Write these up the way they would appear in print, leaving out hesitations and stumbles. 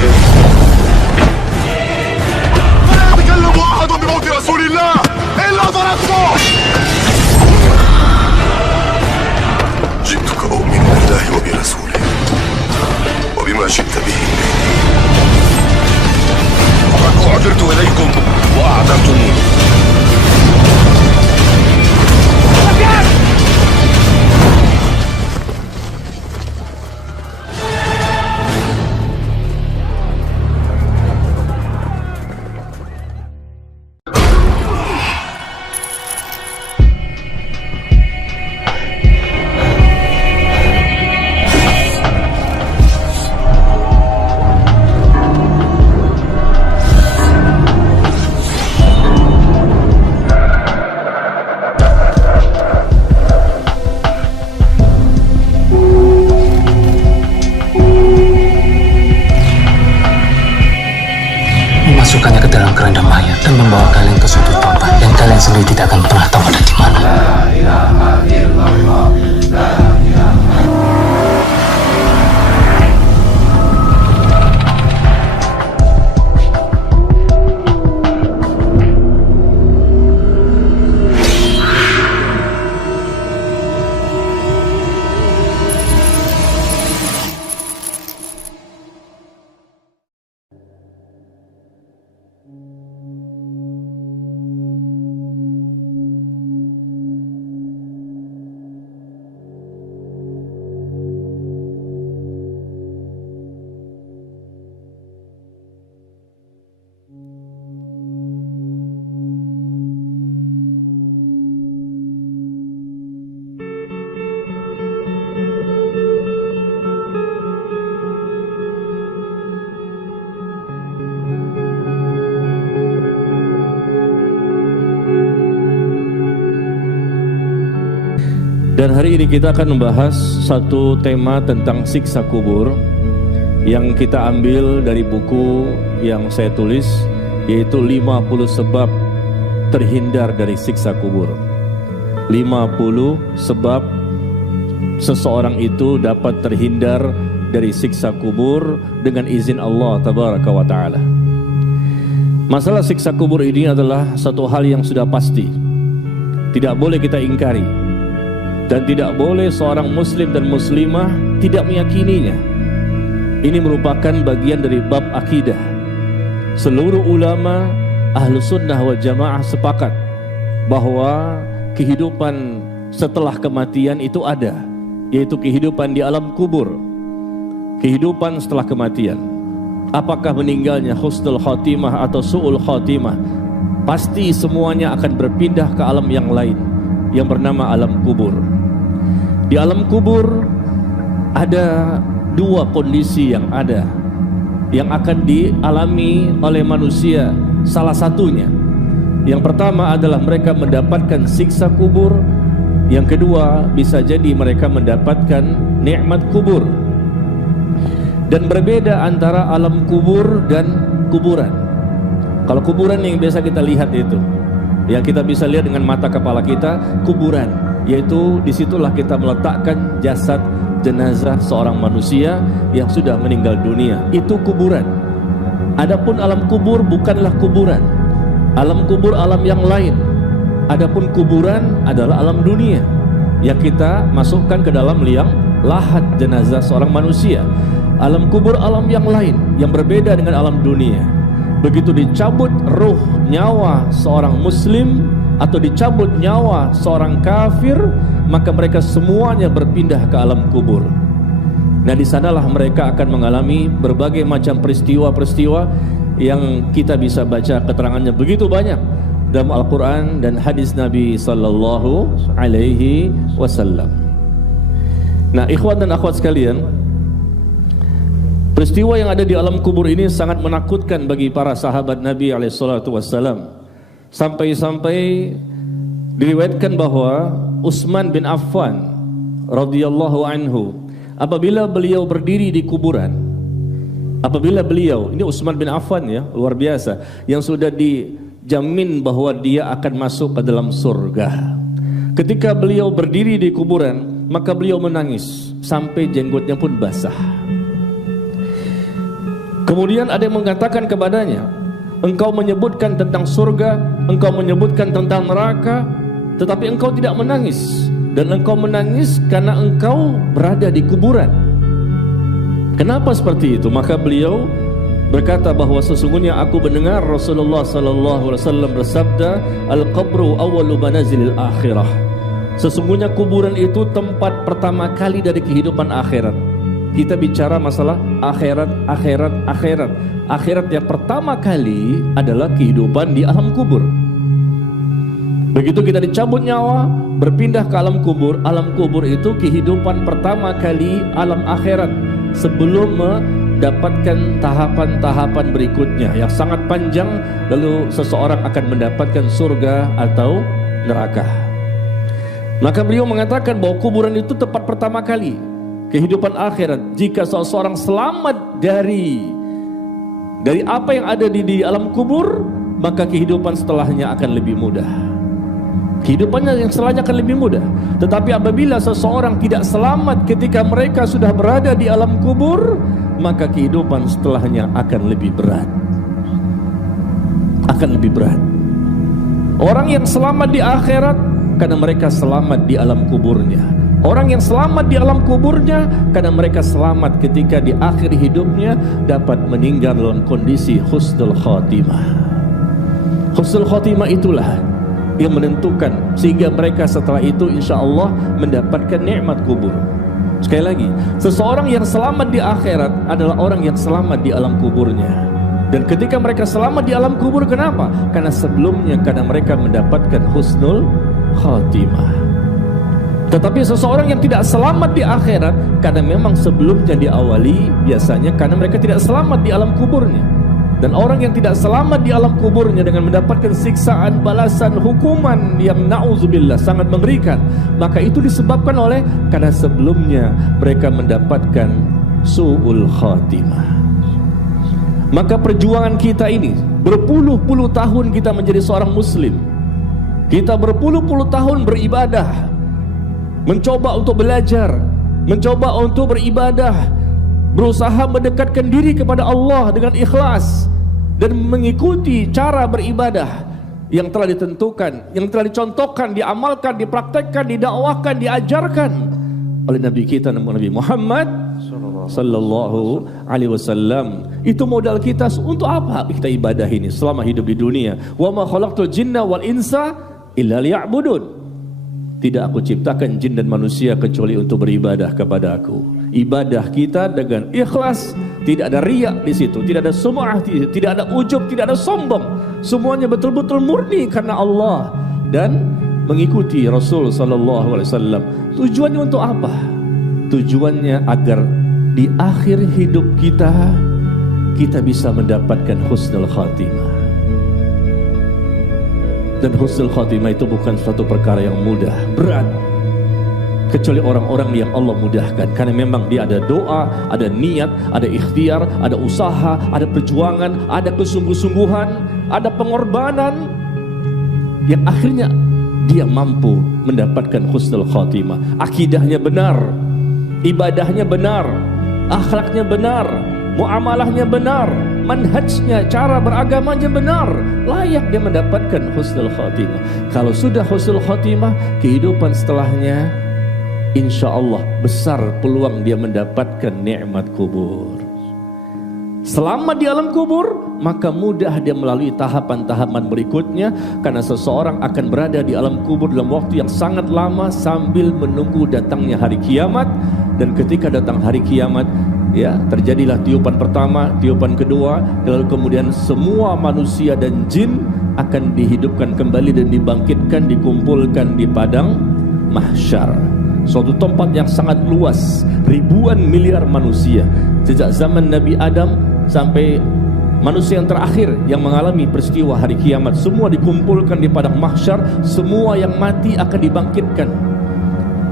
فيهم. فلا يتكلم أحد بموت رسول الله إلا ضربته. جئتك أؤمن بالله وبرسوله وبما جئت به فقد أعذرت إليكم وأعذرتموني. Memasukkannya ke dalam keranda mayat dan membawa kalian ke suatu tempat dan kalian sendiri tidak akan pernah tahu ada di mana. Dan hari ini kita akan membahas satu tema tentang siksa kubur yang kita ambil dari buku yang saya tulis, yaitu 50 sebab terhindar dari siksa kubur. 50 sebab seseorang itu dapat terhindar dari siksa kubur dengan izin Allah Tabaraka wa Ta'ala. Masalah siksa kubur ini adalah satu hal yang sudah pasti, tidak boleh kita ingkari, dan tidak boleh seorang muslim dan muslimah tidak meyakininya. Ini merupakan bagian dari bab akidah. Seluruh ulama ahlu sunnah wal jamaah sepakat bahwa kehidupan setelah kematian itu ada, yaitu kehidupan di alam kubur. Kehidupan setelah kematian, apakah meninggalnya husnul khatimah atau su'ul khatimah, pasti semuanya akan berpindah ke alam yang lain yang bernama alam kubur. Di alam kubur ada dua kondisi yang ada, yang akan dialami oleh manusia. Salah satunya, yang pertama adalah mereka mendapatkan siksa kubur. Yang kedua, bisa jadi mereka mendapatkan nikmat kubur. Dan berbeda antara alam kubur dan kuburan. Kalau kuburan yang biasa kita lihat itu, yang kita bisa lihat dengan mata kepala kita, kuburan, yaitu disitulah kita meletakkan jasad jenazah seorang manusia yang sudah meninggal dunia. Itu kuburan. Adapun alam kubur bukanlah kuburan. Alam kubur alam yang lain. Adapun kuburan adalah alam dunia yang kita masukkan ke dalam liang lahat jenazah seorang manusia. Alam kubur alam yang lain yang berbeda dengan alam dunia. Begitu dicabut ruh nyawa seorang muslim atau dicabut nyawa seorang kafir, maka mereka semuanya berpindah ke alam kubur. Nah, di sanalah mereka akan mengalami berbagai macam peristiwa-peristiwa yang kita bisa baca keterangannya begitu banyak dalam Al-Quran dan hadis Nabi Sallallahu Alaihi Wasallam. Nah, ikhwan dan akhwat sekalian, peristiwa yang ada di alam kubur ini sangat menakutkan bagi para sahabat Nabi alaihissalatu wassalam. Sampai-sampai diriwayatkan bahwa Utsman bin Affan radhiyallahu anhu, apabila beliau berdiri di kuburan, apabila beliau, ini Utsman bin Affan ya, luar biasa, yang sudah dijamin bahwa dia akan masuk ke dalam surga. Ketika beliau berdiri di kuburan, maka beliau menangis sampai jenggotnya pun basah. Kemudian ada yang mengatakan kepadanya, engkau menyebutkan tentang surga, engkau menyebutkan tentang neraka, tetapi engkau tidak menangis. Dan engkau menangis karena engkau berada di kuburan. Kenapa seperti itu? Maka beliau berkata bahwa sesungguhnya aku mendengar Rasulullah sallallahu alaihi wasallam bersabda, al-qabru awwalu manazilil akhirah. Sesungguhnya kuburan itu tempat pertama kali dari kehidupan akhirat. Kita bicara masalah akhirat. Akhirat yang pertama kali adalah kehidupan di alam kubur. Begitu kita dicabut nyawa, berpindah ke alam kubur itu kehidupan pertama kali alam akhirat sebelum mendapatkan tahapan-tahapan berikutnya yang sangat panjang, lalu seseorang akan mendapatkan surga atau neraka. Maka beliau mengatakan bahwa kuburan itu tempat pertama kali kehidupan akhirat. Jika seseorang selamat dari apa yang ada di alam kubur, maka kehidupan setelahnya akan lebih mudah. Kehidupannya yang setelahnya akan lebih mudah. Tetapi apabila seseorang tidak selamat ketika mereka sudah berada di alam kubur, maka kehidupan setelahnya akan lebih berat. Orang yang selamat di akhirat karena mereka selamat di alam kuburnya. Orang yang selamat di alam kuburnya karena mereka selamat ketika di akhir hidupnya dapat meninggal dalam kondisi husnul khatimah. Husnul khatimah itulah yang menentukan sehingga mereka setelah itu insya Allah mendapatkan nikmat kubur. Sekali lagi, seseorang yang selamat di akhirat adalah orang yang selamat di alam kuburnya. Dan ketika mereka selamat di alam kubur, kenapa? Karena sebelumnya karena mereka mendapatkan husnul khatimah. Tetapi seseorang yang tidak selamat di akhirat karena memang sebelumnya diawali biasanya karena mereka tidak selamat di alam kuburnya. Dan orang yang tidak selamat di alam kuburnya dengan mendapatkan siksaan, balasan, hukuman yang na'udzubillah sangat mengerikan, maka itu disebabkan oleh karena sebelumnya mereka mendapatkan su'ul khatimah. Maka perjuangan kita ini, berpuluh-puluh tahun kita menjadi seorang muslim, kita berpuluh-puluh tahun beribadah, mencoba untuk belajar, mencoba untuk beribadah, berusaha mendekatkan diri kepada Allah dengan ikhlas dan mengikuti cara beribadah yang telah ditentukan, yang telah dicontohkan, diamalkan, dipraktekkan, didakwakan, diajarkan oleh Nabi kita Nabi Muhammad sallallahu alaihi wasallam. Itu modal kita. Untuk apa kita ibadah ini selama hidup di dunia? Wa ma khalaqtul jinna wal insa illa liya'budun. Tidak aku ciptakan jin dan manusia kecuali untuk beribadah kepada aku. Ibadah kita dengan ikhlas, tidak ada riak di situ, tidak ada sum'ah, tidak ada ujub, tidak ada sombong. Semuanya betul-betul murni karena Allah dan mengikuti Rasul sallallahu alaihi wasallam. Tujuannya untuk apa? Tujuannya agar di akhir hidup kita bisa mendapatkan husnul khatimah. Dan husnul khatimah itu bukan suatu perkara yang mudah, berat, kecuali orang-orang yang Allah mudahkan. Karena memang dia ada doa, ada niat, ada ikhtiar, ada usaha, ada perjuangan, ada kesungguh-sungguhan, ada pengorbanan, yang akhirnya dia mampu mendapatkan husnul khatimah. Akidahnya benar, ibadahnya benar, akhlaknya benar, muamalahnya benar, manhajnya, cara beragamanya benar, layak dia mendapatkan husnul khatimah. Kalau sudah husnul khatimah, kehidupan setelahnya insya Allah besar peluang dia mendapatkan nikmat kubur. Selama di alam kubur, maka mudah dia melalui tahapan-tahapan berikutnya, karena seseorang akan berada di alam kubur dalam waktu yang sangat lama sambil menunggu datangnya hari kiamat. Dan ketika datang hari kiamat, ya, terjadilah tiupan pertama, tiupan kedua, lalu kemudian semua manusia dan jin akan dihidupkan kembali dan dibangkitkan, dikumpulkan di padang mahsyar. Suatu tempat yang sangat luas, ribuan miliar manusia. Sejak zaman Nabi Adam sampai manusia yang terakhir yang mengalami peristiwa hari kiamat, semua dikumpulkan di padang mahsyar. Semua yang mati akan dibangkitkan.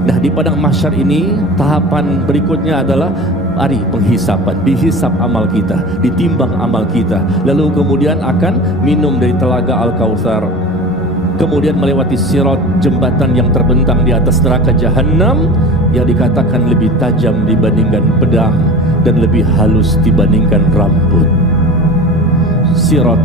Nah, di padang mahsyar ini tahapan berikutnya adalah hari penghisapan, dihisap amal kita, ditimbang amal kita, lalu kemudian akan minum dari telaga Al-Kautsar, kemudian melewati sirat, jembatan yang terbentang di atas neraka Jahannam yang dikatakan lebih tajam dibandingkan pedang dan lebih halus dibandingkan rambut. Sirat,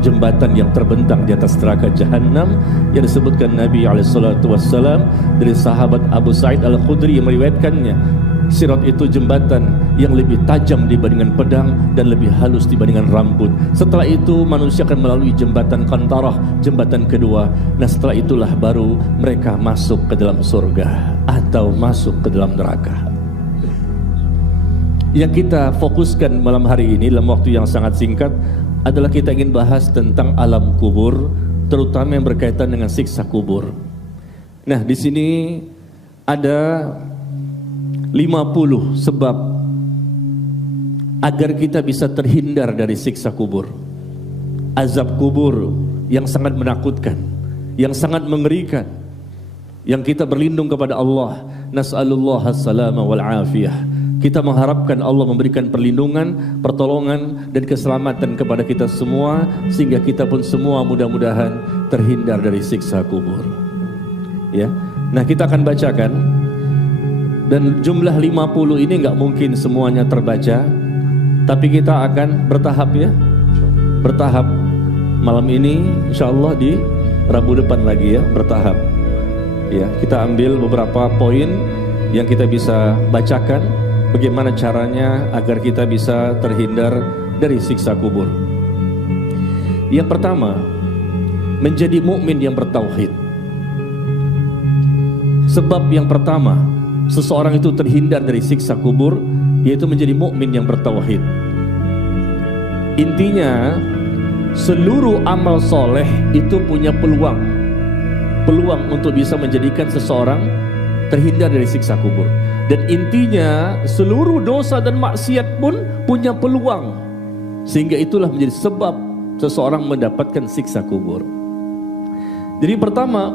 jembatan yang terbentang di atas neraka Jahannam, yang disebutkan Nabi SAW dari sahabat Abu Sa'id Al-Khudri yang meriwayatkannya. Sirat itu jembatan yang lebih tajam dibandingkan pedang dan lebih halus dibandingkan rambut. Setelah itu manusia akan melalui jembatan Qantarah, jembatan kedua. Nah setelah itulah baru mereka masuk ke dalam surga atau masuk ke dalam neraka. Yang kita fokuskan malam hari ini dalam waktu yang sangat singkat adalah kita ingin bahas tentang alam kubur, terutama yang berkaitan dengan siksa kubur. Nah, di sini ada 50 sebab agar kita bisa terhindar dari siksa kubur. Azab kubur yang sangat menakutkan, yang sangat mengerikan, yang kita berlindung kepada Allah. Nas'alullah as-salama wal afiyah. Kita mengharapkan Allah memberikan perlindungan, pertolongan dan keselamatan kepada kita semua, sehingga kita pun semua mudah-mudahan terhindar dari siksa kubur. Ya. Nah, kita akan bacakan, dan jumlah 50 ini nggak mungkin semuanya terbaca, tapi kita akan bertahap ya, bertahap. Malam ini insyaallah di Rabu depan lagi ya, bertahap. Ya, kita ambil beberapa poin yang kita bisa bacakan, bagaimana caranya agar kita bisa terhindar dari siksa kubur. Yang pertama, menjadi mukmin yang bertauhid. Sebab yang pertama, seseorang itu terhindar dari siksa kubur, yaitu menjadi mukmin yang bertauhid. Intinya, seluruh amal soleh itu punya peluang untuk bisa menjadikan seseorang terhindar dari siksa kubur. Dan intinya, seluruh dosa dan maksiat pun punya peluang, sehingga itulah menjadi sebab seseorang mendapatkan siksa kubur. Jadi pertama,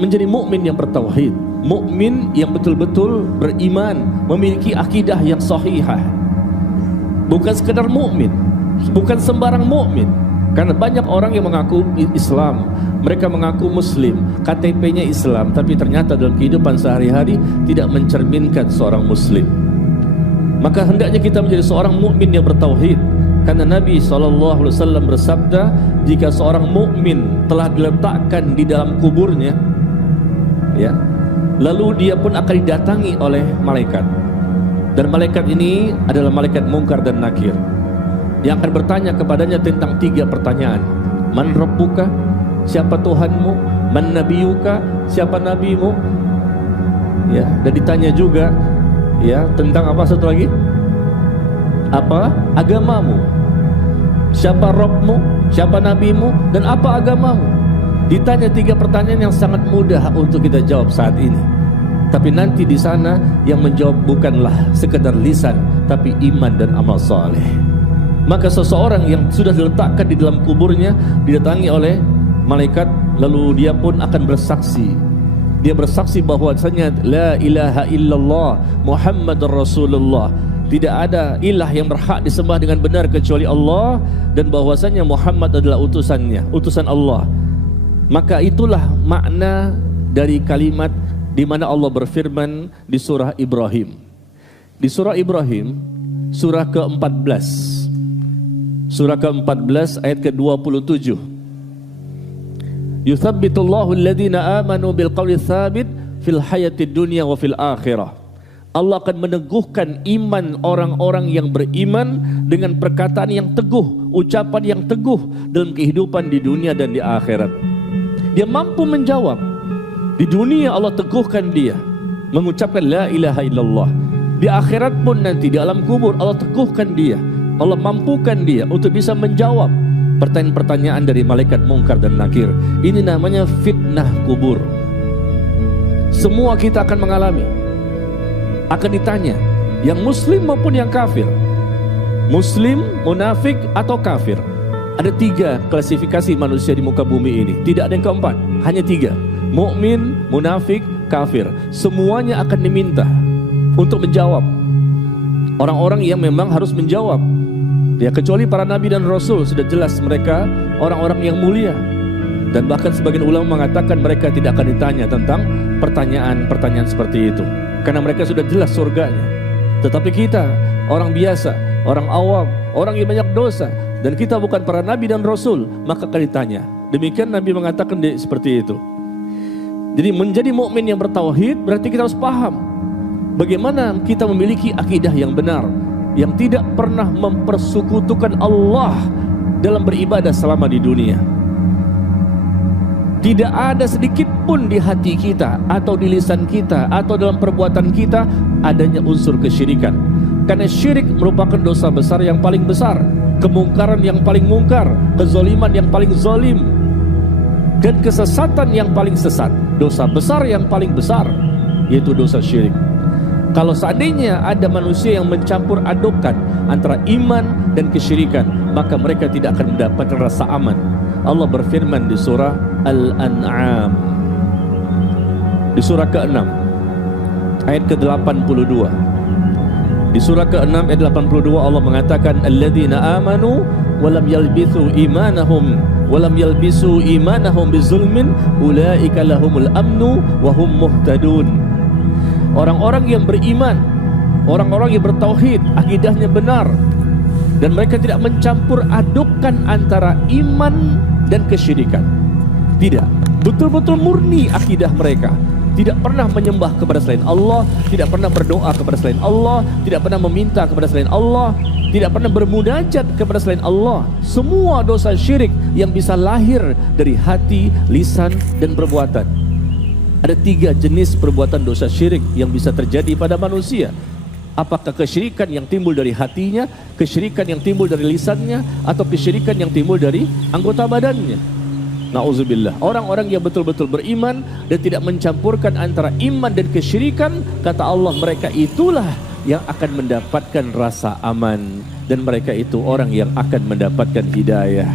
menjadi mukmin yang bertauhid, mukmin yang betul-betul beriman, memiliki akidah yang sahihah. Bukan sekedar mukmin, bukan sembarang mukmin. Karena banyak orang yang mengaku Islam, mereka mengaku Muslim, KTP-nya Islam, tapi ternyata dalam kehidupan sehari-hari tidak mencerminkan seorang Muslim. Maka hendaknya kita menjadi seorang mukmin yang bertauhid. Karena Nabi SAW bersabda, jika seorang mukmin telah diletakkan di dalam kuburnya, ya, lalu dia pun akan didatangi oleh malaikat. Dan malaikat ini adalah malaikat Munkar dan Nakir, yang akan bertanya kepadanya tentang 3 pertanyaan. Man rabbuka? Siapa Tuhanmu? Man nabiyuka? Siapa nabimu? Ya, dan ditanya juga ya tentang apa satu lagi? Apa agamamu? Siapa Rabbmu? Siapa nabimu? Dan apa agamamu? Ditanya 3 pertanyaan yang sangat mudah untuk kita jawab saat ini. Tapi nanti di sana yang menjawab bukanlah sekedar lisan, tapi iman dan amal saleh. Maka seseorang yang sudah diletakkan di dalam kuburnya didatangi oleh malaikat, lalu dia pun akan bersaksi. Dia bersaksi bahwasanya la ilaha illallah Muhammadur Rasulullah, tidak ada ilah yang berhak disembah dengan benar kecuali Allah, dan bahwasanya Muhammad adalah utusannya, utusan Allah. Maka itulah makna dari kalimat di mana Allah berfirman di surah Ibrahim. Di surah Ibrahim, surah ke-14, surah ke-14 ayat ke-27. Yuthabbitullahu alladhina amanu bilqawli tsabit fil hayatid dunya wa fil akhirah. Allah akan meneguhkan iman orang-orang yang beriman dengan perkataan yang teguh, ucapan yang teguh dalam kehidupan di dunia dan di akhirat. Dia mampu menjawab. Di dunia Allah teguhkan dia mengucapkan la ilaha illallah. Di akhirat pun nanti di alam kubur Allah teguhkan dia. Allah mampukan dia untuk bisa menjawab pertanyaan-pertanyaan dari malaikat Munkar dan Nakir. Ini namanya fitnah kubur. Semua kita akan mengalami, akan ditanya, yang muslim maupun yang kafir, muslim, munafik atau kafir. Ada 3 klasifikasi manusia di muka bumi ini, tidak ada yang keempat, hanya 3: mukmin, munafik, kafir. Semuanya akan diminta untuk menjawab. Orang-orang yang memang harus menjawab, ya, kecuali para nabi dan rasul, sudah jelas mereka orang-orang yang mulia. Dan bahkan sebagian ulama mengatakan mereka tidak akan ditanya tentang pertanyaan-pertanyaan seperti itu, karena mereka sudah jelas surganya. Tetapi kita, orang biasa, orang awam, orang yang banyak dosa, dan kita bukan para nabi dan rasul, maka akan ditanya. Demikian Nabi mengatakan seperti itu. Jadi menjadi mukmin yang bertauhid berarti kita harus paham bagaimana kita memiliki akidah yang benar, yang tidak pernah mempersekutukan Allah dalam beribadah selama di dunia. Tidak ada sedikit pun di hati kita atau di lisan kita atau dalam perbuatan kita adanya unsur kesyirikan. Karena syirik merupakan dosa besar yang paling besar, kemungkaran yang paling mungkar, kezaliman yang paling zalim, dan kesesatan yang paling sesat. Dosa besar yang paling besar yaitu dosa syirik. Kalau seandainya ada manusia yang mencampur adukkan antara iman dan kesyirikan, maka mereka tidak akan mendapatkan rasa aman. Allah berfirman di surah Al-An'am, di surah ke-6 ayat ke-82. Di surah ke-6 ayat 82 Allah mengatakan, alladzina amanu walam yalbithu imanahum bizulmin ulaika lahumul amnu wa hum muhtadun. Orang-orang yang beriman, orang-orang yang bertauhid, akidahnya benar, dan mereka tidak mencampur adukkan antara iman dan kesyirikan. Tidak, betul-betul murni akidah mereka. Tidak pernah menyembah kepada selain Allah, tidak pernah berdoa kepada selain Allah, tidak pernah meminta kepada selain Allah, tidak pernah bermunajat kepada selain Allah. Semua dosa syirik yang bisa lahir dari hati, lisan, dan perbuatan. Ada 3 jenis perbuatan dosa syirik yang bisa terjadi pada manusia. Apakah kesyirikan yang timbul dari hatinya, kesyirikan yang timbul dari lisannya, atau kesyirikan yang timbul dari anggota badannya. Na'udzubillah. Orang-orang yang betul-betul beriman dan tidak mencampurkan antara iman dan kesyirikan, kata Allah, mereka itulah yang akan mendapatkan rasa aman, dan mereka itu orang yang akan mendapatkan hidayah.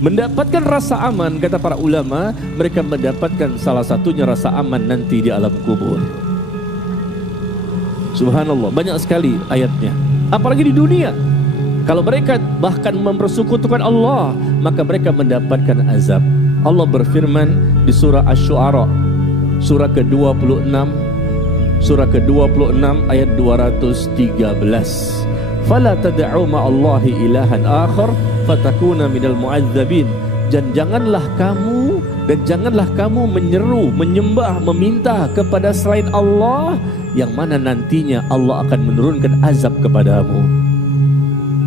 Mendapatkan rasa aman, kata para ulama, mereka mendapatkan salah satunya rasa aman nanti di alam kubur. Subhanallah, banyak sekali ayatnya. Apalagi di dunia, kalau mereka bahkan mempersekutukan Allah, maka mereka mendapatkan azab. Allah berfirman di surah Asy-Syu'ara, surah ke-26, surah ke-26 ayat 213. Fala tad'u ma'allahi ilahan akhar fatakuna minal mu'adzabin. Dan janganlah kamu menyeru, menyembah, meminta kepada selain Allah, yang mana nantinya Allah akan menurunkan azab kepadamu.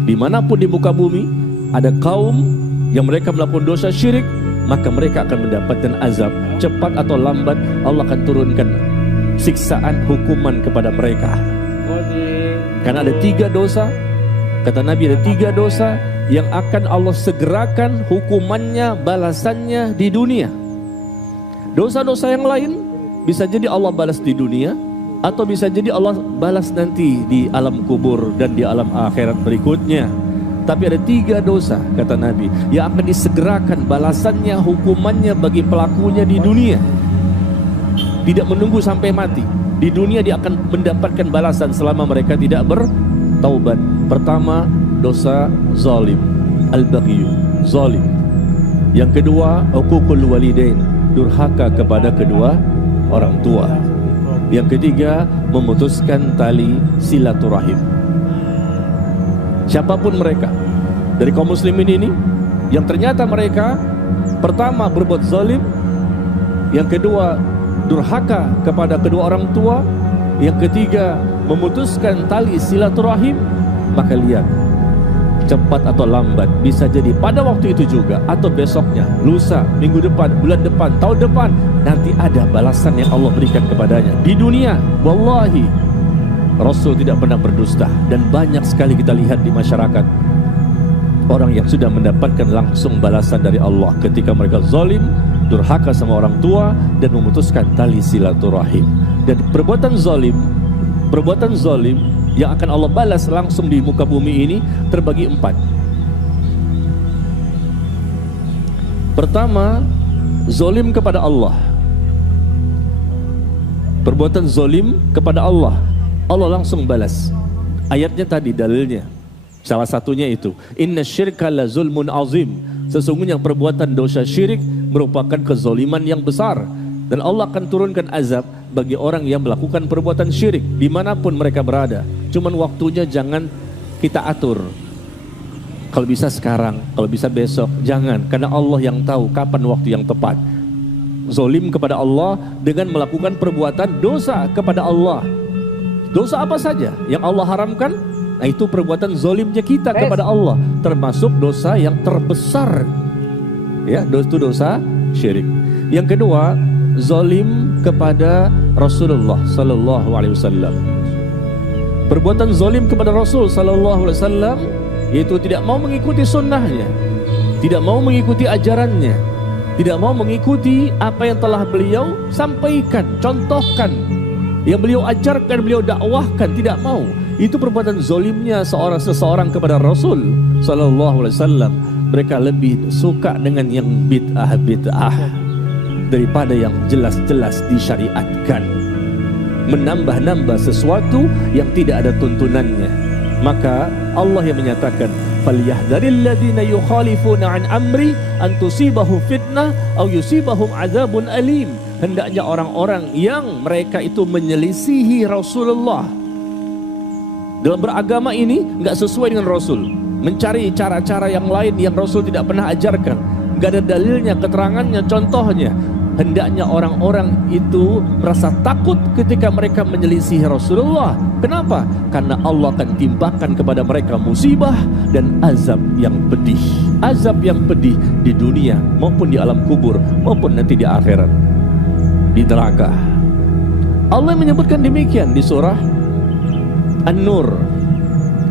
Dimanapun di muka bumi ada kaum yang mereka melakukan dosa syirik, maka mereka akan mendapatkan azab. Cepat atau lambat Allah akan turunkan siksaan, hukuman kepada mereka. Karena ada 3 dosa, kata Nabi, ada 3 dosa yang akan Allah segerakan hukumannya, balasannya di dunia. Dosa-dosa yang lain bisa jadi Allah balas di dunia, atau bisa jadi Allah balas nanti di alam kubur dan di alam akhirat berikutnya. Tapi ada 3 dosa, kata Nabi, yang akan disegerakan balasannya, hukumannya bagi pelakunya di dunia. Tidak menunggu sampai mati. Di dunia dia akan mendapatkan balasan selama mereka tidak bertaubat. Pertama, dosa zalim, al-baghyu, zalim. Yang kedua, uququl walidain, durhaka kepada kedua orang tua. Yang ketiga, memutuskan tali silaturahim. Siapapun mereka dari kaum muslimin ini yang ternyata mereka pertama berbuat zalim, yang kedua durhaka kepada kedua orang tua, yang ketiga memutuskan tali silaturahim, maka lihat, cepat atau lambat, bisa jadi pada waktu itu juga, atau besoknya, lusa, minggu depan, bulan depan, tahun depan, nanti ada balasan yang Allah berikan kepadanya. Di dunia, wallahi, Rasul tidak pernah berdusta. Dan banyak sekali kita lihat di masyarakat orang yang sudah mendapatkan langsung balasan dari Allah ketika mereka zalim, durhaka sama orang tua, dan memutuskan tali silaturahim. Dan perbuatan zalim yang akan Allah balas langsung di muka bumi ini terbagi 4. Pertama, zalim kepada Allah. Perbuatan zalim kepada Allah, Allah langsung balas. Ayatnya tadi dalilnya, salah satunya itu, inna syirka la zulmun azim. Sesungguhnya perbuatan dosa syirik merupakan kezaliman yang besar, dan Allah akan turunkan azab bagi orang yang melakukan perbuatan syirik dimanapun mereka berada. Cuman waktunya jangan kita atur. Kalau bisa sekarang, kalau bisa besok, jangan, karena Allah yang tahu kapan waktu yang tepat. Zolim kepada Allah dengan melakukan perbuatan dosa kepada Allah. Dosa apa saja yang Allah haramkan, nah itu perbuatan zolimnya kita kepada Allah, termasuk dosa yang terbesar. Ya, itu dosa syirik. Yang kedua, zolim kepada Rasulullah Sallallahu Alaihi Wasallam. Perbuatan zolim kepada Rasul Sallallahu Alaihi Wasallam yaitu tidak mau mengikuti sunnahnya, tidak mau mengikuti ajarannya, tidak mau mengikuti apa yang telah beliau sampaikan, contohkan, yang beliau ajarkan, beliau dakwahkan, tidak mau. Itu perbuatan zolimnya seseorang kepada Rasul Sallallahu Alaihi Wasallam. Mereka lebih suka dengan yang bid'ah daripada yang jelas-jelas disyariatkan, menambah-nambah sesuatu yang tidak ada tuntunannya. Maka Allah yang menyatakan, falyahdharil ladzina yukhalifuna an amri an tusibahum fitnah aw yusibahum adzabun alim. Hendaknya orang-orang yang mereka itu menyelisihi Rasulullah dalam beragama ini enggak sesuai dengan Rasul, mencari cara-cara yang lain yang Rasul tidak pernah ajarkan, enggak ada dalilnya, keterangannya, contohnya. Hendaknya orang-orang itu merasa takut ketika mereka menyelisihi Rasulullah. Kenapa? Karena Allah akan timpakan kepada mereka musibah dan azab yang pedih. Azab yang pedih di dunia maupun di alam kubur maupun nanti di akhirat, di neraka. Allah menyebutkan demikian di surah An-Nur,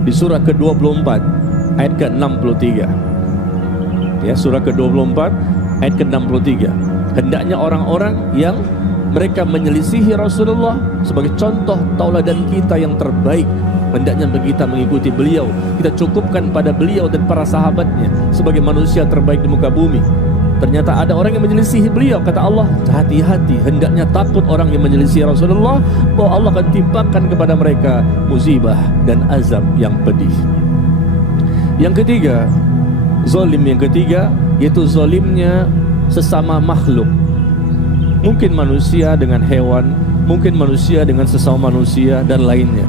di surah ke-24 ayat ke-63. Ya, surah ke-24 ayat ke-63. Hendaknya orang-orang yang mereka menyelisihi Rasulullah sebagai contoh tauladan kita yang terbaik, hendaknya kita mengikuti beliau, kita cukupkan pada beliau dan para sahabatnya sebagai manusia terbaik di muka bumi. Ternyata ada orang yang menyelisihi beliau, kata Allah, hati-hati, hendaknya takut orang yang menyelisihi Rasulullah, bahwa Allah akan timpakan kepada mereka musibah dan azab yang pedih. Yang ketiga, zolim yang ketiga, yaitu zolimnya sesama makhluk. Mungkin manusia dengan hewan, mungkin manusia dengan sesama manusia dan lainnya.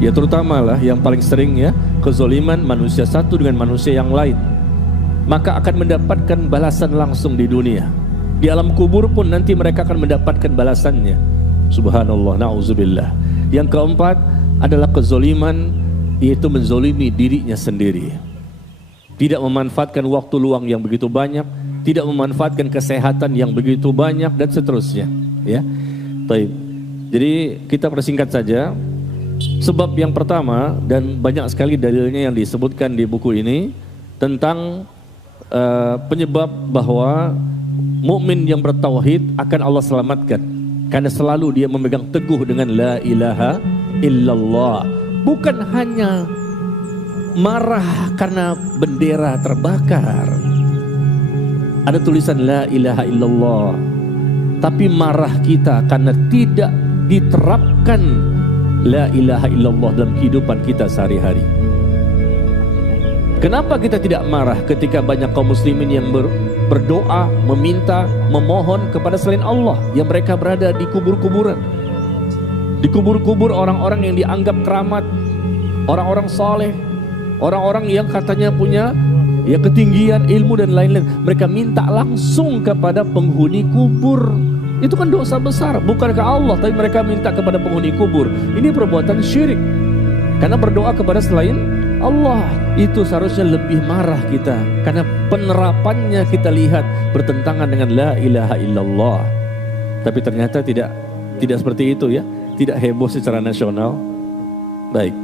Ya, terutamalah yang paling sering ya, kezoliman manusia satu dengan manusia yang lain. Maka akan mendapatkan balasan langsung di dunia. Di alam kubur pun nanti mereka akan mendapatkan balasannya. Subhanallah, na'udzubillah. Yang keempat adalah kezoliman, yaitu menzolimi dirinya sendiri. Tidak memanfaatkan waktu luang yang begitu banyak, tidak memanfaatkan kesehatan yang begitu banyak, dan seterusnya. Ya, baik. Jadi kita persingkat saja. Sebab yang pertama, dan banyak sekali dalilnya yang disebutkan di buku ini tentang penyebab bahwa mukmin yang bertauhid akan Allah selamatkan, karena selalu dia memegang teguh dengan la ilaha illallah. Bukan hanya marah karena bendera terbakar, ada tulisan la ilaha illallah, tapi marah kita karena tidak diterapkan la ilaha illallah dalam kehidupan kita sehari-hari. Kenapa kita tidak marah ketika banyak kaum muslimin yang berdoa, meminta, memohon kepada selain Allah, yang mereka berada di kubur-kuburan, di kubur-kubur orang-orang yang dianggap keramat, orang-orang saleh, orang-orang yang katanya punya ya ketinggian ilmu dan lain-lain. Mereka minta langsung kepada penghuni kubur. Itu kan dosa besar, bukan ke Allah, tapi mereka minta kepada penghuni kubur. Ini perbuatan syirik, karena berdoa kepada selain Allah. Itu seharusnya lebih marah kita, karena penerapannya kita lihat bertentangan dengan la ilaha illallah. Tapi ternyata tidak seperti itu ya, tidak heboh secara nasional. Baik.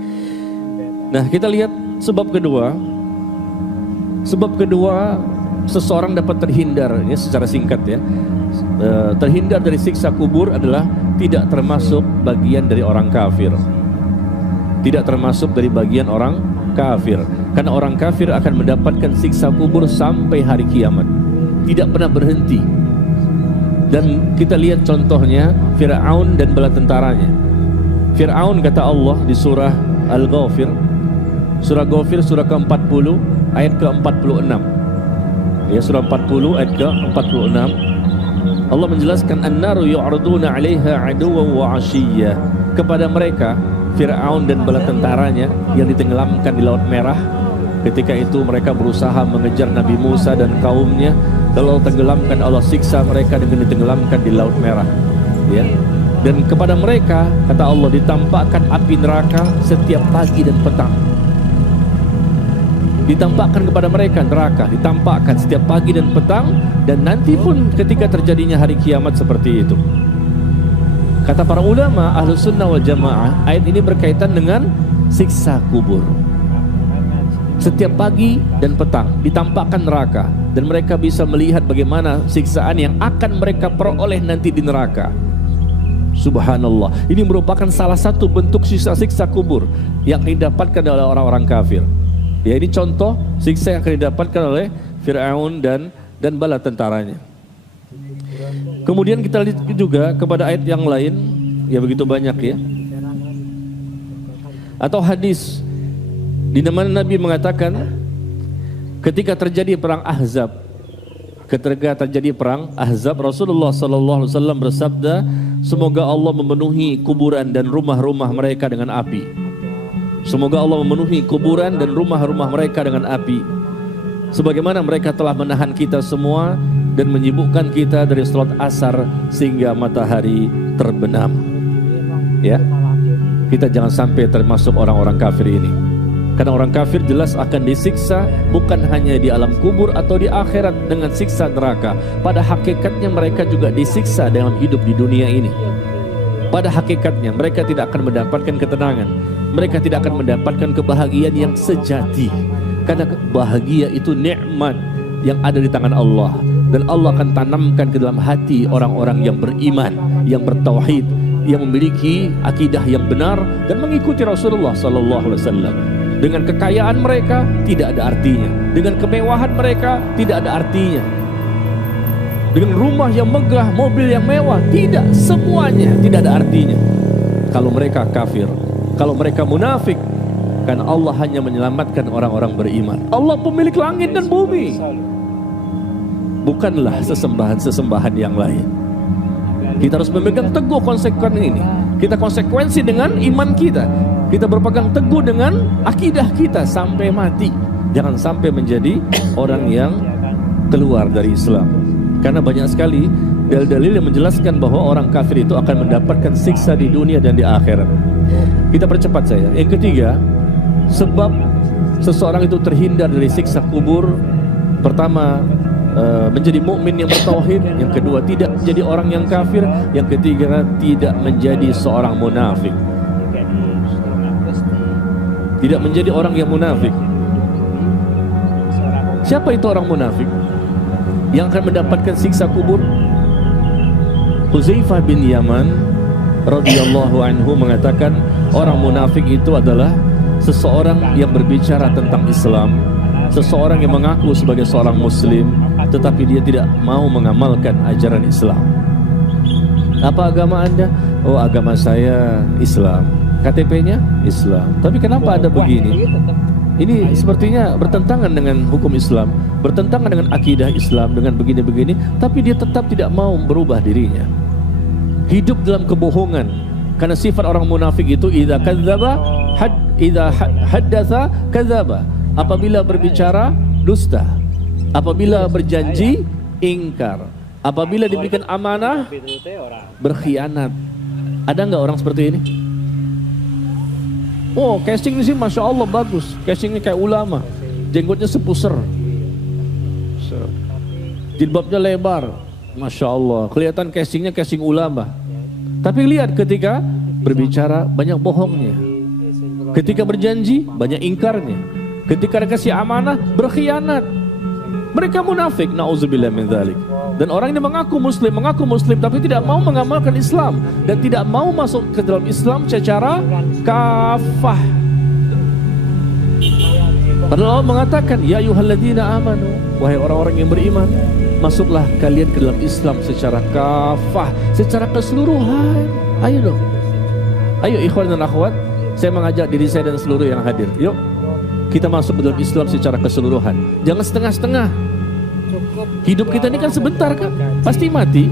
Nah, kita lihat sebab kedua. Sebab kedua, seseorang dapat terhindar ya, secara singkat ya. Terhindar dari siksa kubur adalah tidak termasuk bagian dari orang kafir. Tidak termasuk dari bagian orang kafir, karena orang kafir akan mendapatkan siksa kubur sampai hari kiamat, tidak pernah berhenti. Dan kita lihat contohnya Fir'aun dan bala tentaranya. Fir'aun, kata Allah di surah Al-Ghafir, surah Ghafir, surah ke-40 ayat ke-46 ya, surah 40 ayat ke-46, Allah menjelaskan an-naru yu'raduna 'alaiha 'aduwwan wa 'ashiyya. Kepada mereka Fir'aun dan bala tentaranya yang ditenggelamkan di Laut Merah, Ketika itu mereka berusaha mengejar Nabi Musa dan kaumnya, lalu tenggelamkan, Allah siksa mereka dengan ditenggelamkan di Laut Merah. Ya. Dan kepada mereka, kata Allah, ditampakkan api neraka setiap pagi dan petang. Ditampakkan kepada mereka neraka, ditampakkan setiap pagi dan petang, dan nanti pun ketika terjadinya hari kiamat seperti itu. Kata para ulama Ahlus Sunnah wal Jamaah, ayat ini berkaitan dengan siksa kubur. Setiap pagi dan petang ditampakkan neraka, dan mereka bisa melihat bagaimana siksaan yang akan mereka peroleh nanti di neraka. Subhanallah, ini merupakan salah satu bentuk siksa kubur yang didapatkan oleh orang-orang kafir. Ya, ini contoh siksa yang akan didapatkan oleh Fir'aun dan bala tentaranya. Kemudian kita lihat juga kepada ayat yang lain, ya begitu banyak ya. Atau hadis di mana Nabi mengatakan ketika terjadi perang Ahzab, Rasulullah sallallahu alaihi wasallam bersabda, semoga Allah memenuhi kuburan dan rumah-rumah mereka dengan api. Semoga Allah memenuhi kuburan dan rumah-rumah mereka dengan api, sebagaimana mereka telah menahan kita semua dan menyibukkan kita dari salat asar sehingga matahari terbenam. Ya, kita jangan sampai termasuk orang-orang kafir ini. Karena orang kafir jelas akan disiksa bukan hanya di alam kubur atau di akhirat dengan siksa neraka. Pada hakikatnya mereka juga disiksa dalam hidup di dunia ini. Pada hakikatnya mereka tidak akan mendapatkan ketenangan. Mereka tidak akan mendapatkan kebahagiaan yang sejati. Karena bahagia itu nikmat yang ada di tangan Allah. Dan Allah akan tanamkan ke dalam hati orang-orang yang beriman, yang bertauhid, yang memiliki akidah yang benar dan mengikuti Rasulullah sallallahu alaihi wasallam. Dengan kekayaan mereka tidak ada artinya, dengan kemewahan mereka tidak ada artinya, dengan rumah yang megah, mobil yang mewah, tidak, semuanya tidak ada artinya kalau mereka kafir, kalau mereka munafik. Karena Allah hanya menyelamatkan orang-orang beriman. Allah pemilik langit dan bumi, bukanlah sesembahan-sesembahan yang lain. Kita harus memegang teguh konsekuensi ini. Kita konsekuensi dengan iman kita. Kita berpegang teguh dengan akidah kita sampai mati. Jangan sampai menjadi orang yang keluar dari Islam. Karena banyak sekali dalil-dalil yang menjelaskan bahwa orang kafir itu akan mendapatkan siksa di dunia dan di akhirat. Kita percepat saya. Yang ketiga, sebab seseorang itu terhindar dari siksa kubur, pertama menjadi mukmin yang bertauhid, yang kedua tidak menjadi orang yang kafir, yang ketiga tidak menjadi seorang munafik. Tidak menjadi orang yang munafik. Siapa itu orang munafik yang akan mendapatkan siksa kubur? Huzaifah bin Yaman radhiyallahu anhu mengatakan, orang munafik itu adalah seseorang yang berbicara tentang Islam, seseorang yang mengaku sebagai seorang muslim, tetapi dia tidak mau mengamalkan ajaran Islam. Apa agama Anda? Oh, agama saya Islam. KTP-nya Islam. Tapi kenapa ada begini? Ini sepertinya bertentangan dengan hukum Islam, bertentangan dengan akidah Islam, dengan begini-begini, tapi dia tetap tidak mau berubah dirinya. Hidup dalam kebohongan. Karena sifat orang munafik itu idza haddatsa kadzaba. Apabila berbicara dusta, apabila berjanji ingkar, apabila diberikan amanah berkhianat. Ada nggak orang seperti ini? Oh, casing ini sih Masya Allah bagus, casingnya kayak ulama, jenggotnya sepuser, jilbabnya lebar, Masya Allah, kelihatan casingnya casing ulama. Tapi lihat ketika berbicara banyak bohongnya, ketika berjanji banyak ingkarnya, ketika dikasih amanah berkhianat. Mereka munafik, na'udzubillah min dzalik. Dan orang ini mengaku muslim tapi tidak mau mengamalkan Islam dan tidak mau masuk ke dalam Islam secara kafah. Padahal Allah mengatakan, ya ayyuhalladzina amanu, wahai orang-orang yang beriman, masuklah kalian ke dalam Islam secara kafah, secara keseluruhan. Ayo dong. Ayo ikhwan dan akhwat, saya mengajak diri saya dan seluruh yang hadir. Yuk, kita masuk ke dalam Islam secara keseluruhan. Jangan setengah-setengah. Hidup kita ini kan sebentar kan, pasti mati.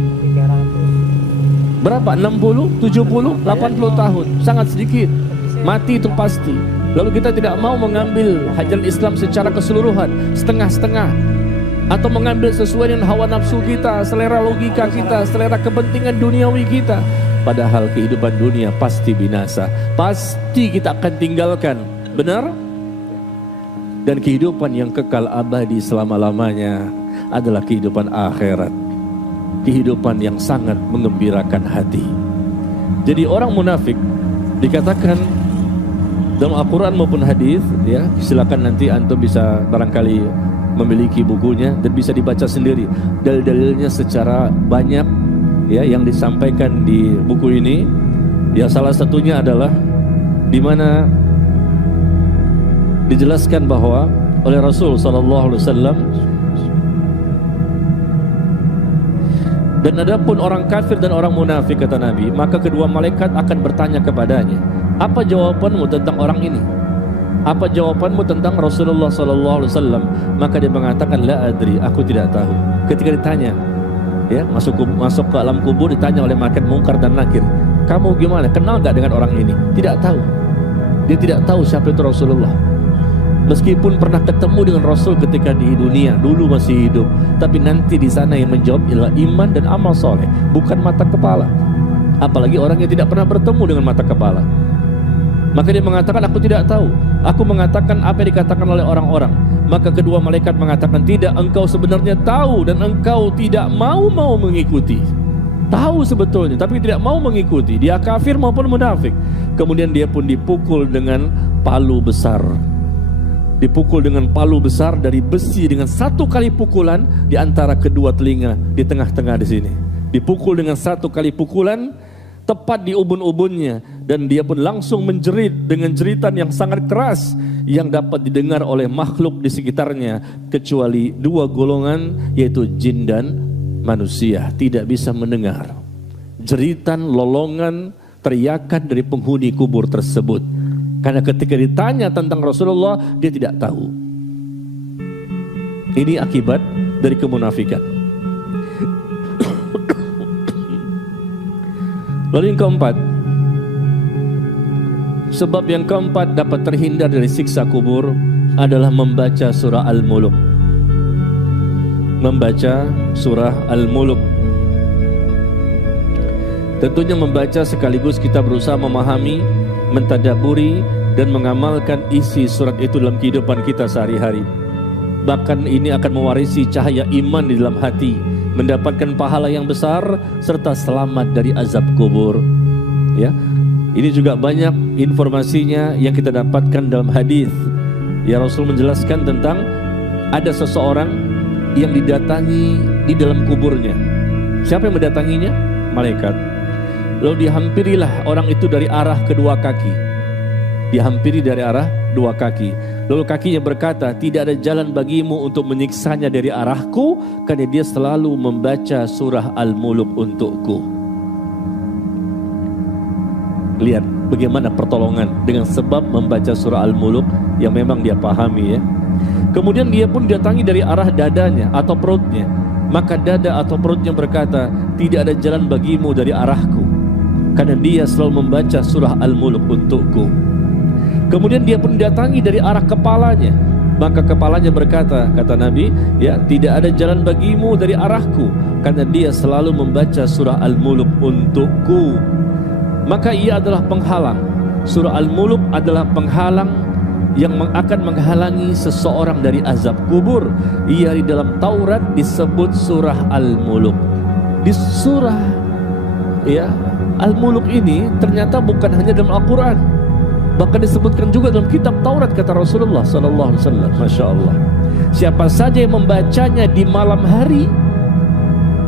Berapa? 60, 70, 80 tahun, sangat sedikit. Mati itu pasti. Lalu kita tidak mau mengambil ajaran Islam secara keseluruhan, setengah-setengah, atau mengambil sesuai dengan hawa nafsu kita, selera logika kita, selera kepentingan duniawi kita. Padahal kehidupan dunia pasti binasa, pasti kita akan tinggalkan, benar? Dan kehidupan yang kekal abadi selama-lamanya adalah kehidupan akhirat, kehidupan yang sangat menggembirakan hati. Jadi orang munafik dikatakan dalam Al-Quran maupun hadis, ya, silakan nanti antum bisa barangkali memiliki bukunya dan bisa dibaca sendiri dalil-dalilnya secara banyak, ya, yang disampaikan di buku ini. Ya, salah satunya adalah di mana dijelaskan bahwa oleh Rasul sallallahu alaihi wasallam, dan adapun orang kafir dan orang munafik, kata Nabi, maka kedua malaikat akan bertanya kepadanya, apa jawabanmu tentang orang ini? Apa jawabanmu tentang Rasulullah sallallahu alaihi wasallam? Maka dia mengatakan, la adri, aku tidak tahu. Ketika ditanya, ya, masuk ke alam kubur, ditanya oleh malaikat Munkar dan Nakir, kamu gimana? Kenal gak dengan orang ini? Tidak tahu. Dia tidak tahu siapa itu Rasulullah. Meskipun pernah ketemu dengan Rasul ketika di dunia, dulu masih hidup, tapi nanti di sana yang menjawab ialah iman dan amal soleh, bukan mata kepala. Apalagi orang yang tidak pernah bertemu dengan mata kepala. Maka dia mengatakan, aku tidak tahu. Aku mengatakan apa yang dikatakan oleh orang-orang. Maka kedua malaikat mengatakan, tidak, engkau sebenarnya tahu dan engkau tidak mau mengikuti. Tahu sebetulnya, tapi tidak mau mengikuti. Dia kafir maupun munafik. Kemudian dia pun dipukul dengan palu besar. Dipukul dengan palu besar dari besi dengan satu kali pukulan di antara kedua telinga, di tengah-tengah di sini. Dipukul dengan satu kali pukulan tepat di ubun-ubunnya, dan dia pun langsung menjerit dengan jeritan yang sangat keras yang dapat didengar oleh makhluk di sekitarnya kecuali dua golongan, yaitu jin dan manusia, tidak bisa mendengar jeritan, lolongan, teriakan dari penghuni kubur tersebut. Karena ketika ditanya tentang Rasulullah, dia tidak tahu. Ini akibat dari kemunafikan. Lalu yang keempat, sebab yang keempat dapat terhindar dari siksa kubur adalah membaca surah Al-Muluk. Membaca surah Al-Muluk. Tentunya membaca sekaligus kita berusaha memahami, mentadaburi dan mengamalkan isi surat itu dalam kehidupan kita sehari-hari. Bahkan ini akan mewarisi cahaya iman di dalam hati, mendapatkan pahala yang besar serta selamat dari azab kubur. Ya, ini juga banyak informasinya yang kita dapatkan dalam hadis. Ya, Rasul menjelaskan tentang ada seseorang yang didatangi di dalam kuburnya. Siapa yang mendatanginya? Malaikat. Lalu dihampirilah orang itu dari arah kedua kaki. Dihampiri dari arah dua kaki. Lalu kakinya berkata, tidak ada jalan bagimu untuk menyiksanya dari arahku, karena dia selalu membaca surah Al-Muluk untukku. Lihat bagaimana pertolongan dengan sebab membaca surah Al-Muluk yang memang dia pahami, ya. Kemudian dia pun datangi dari arah dadanya atau perutnya. Maka dada atau perutnya berkata, tidak ada jalan bagimu dari arahku, karena dia selalu membaca surah Al-Muluk untukku. Kemudian dia pun datangi dari arah kepalanya. Maka kepalanya berkata, kata Nabi, ya, tidak ada jalan bagimu dari arahku, karena dia selalu membaca surah Al-Muluk untukku. Maka ia adalah penghalang. Surah Al-Muluk adalah penghalang yang akan menghalangi seseorang dari azab kubur. Ia di dalam Taurat disebut surah Al-Muluk. Di surah, ya, Al-Muluk ini ternyata bukan hanya dalam Al-Quran, bahkan disebutkan juga dalam kitab Taurat, kata Rasulullah sallallahu alaihi wasallam. Masya Allah. Siapa saja yang membacanya di malam hari,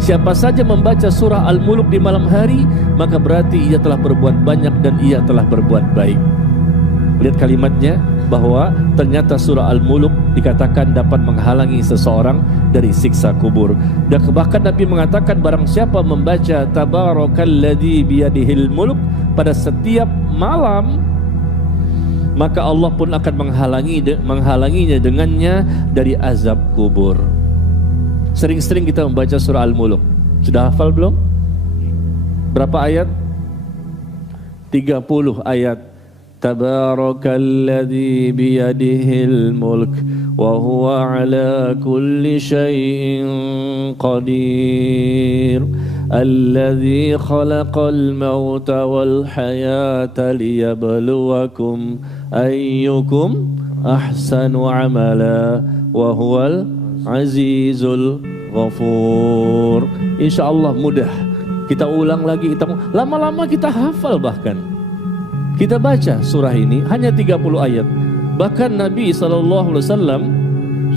siapa saja membaca surah Al-Muluk di malam hari, maka berarti ia telah berbuat banyak dan ia telah berbuat baik. Lihat kalimatnya, bahwa ternyata surah Al-Muluk dikatakan dapat menghalangi seseorang dari siksa kubur. Dan bahkan Nabi mengatakan, barang siapa membaca Tabarakalladzi biyadihil muluk pada setiap malam, maka Allah pun akan menghalanginya dengannya dari azab kubur. Sering-sering kita membaca surah Al-Muluk. Sudah hafal belum? Berapa ayat? 30 ayat. Tabarakalladzi biyadihil mulk wa huwa ala kulli syai'in qadir. Alladzi khalaqal mauta wal hayata liyabluwakum ayyukum ahsanu amala wa huwal azizul ghafur. Insyaallah mudah. Kita ulang lagi, lama-lama kita hafal. Bahkan kita baca surah ini hanya 30 ayat. Bahkan Nabi SAW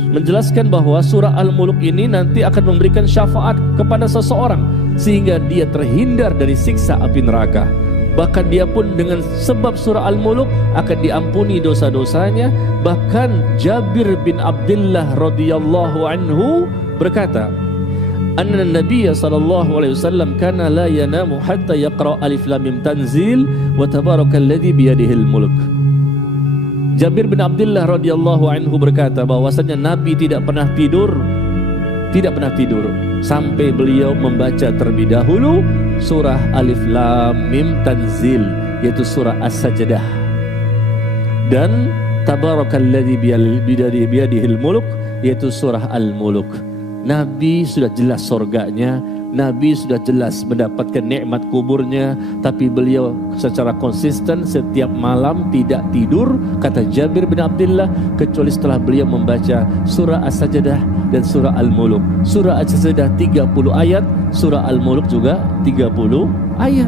menjelaskan bahwa surah Al-Mulk ini nanti akan memberikan syafaat kepada seseorang sehingga dia terhindar dari siksa api neraka. Bahkan dia pun dengan sebab surah Al-Mulk akan diampuni dosa-dosanya. Bahkan Jabir bin Abdullah radhiyallahu anhu berkata, anna Nabiya sallallahu alaihi wasallam kana la yanamu hatta yaqra alif lam mim tanzil wa tabarakalladzi biyadihil mulk. Jabir bin Abdullah radhiyallahu anhu berkata bahwasanya Nabi tidak pernah tidur sampai beliau membaca terlebih dahulu surah alif lam mim tanzil, yaitu surah as-sajdah, dan tabarakalladzi biyadihil mulk, yaitu surah al-mulk. Nabi sudah jelas surganya, Nabi sudah jelas mendapatkan nikmat kuburnya, tapi beliau secara konsisten setiap malam tidak tidur, kata Jabir bin Abdullah, kecuali setelah beliau membaca surah As-Sajdah dan surah Al-Mulk. Surah As-Sajdah 30 ayat, surah Al-Mulk juga 30 ayat.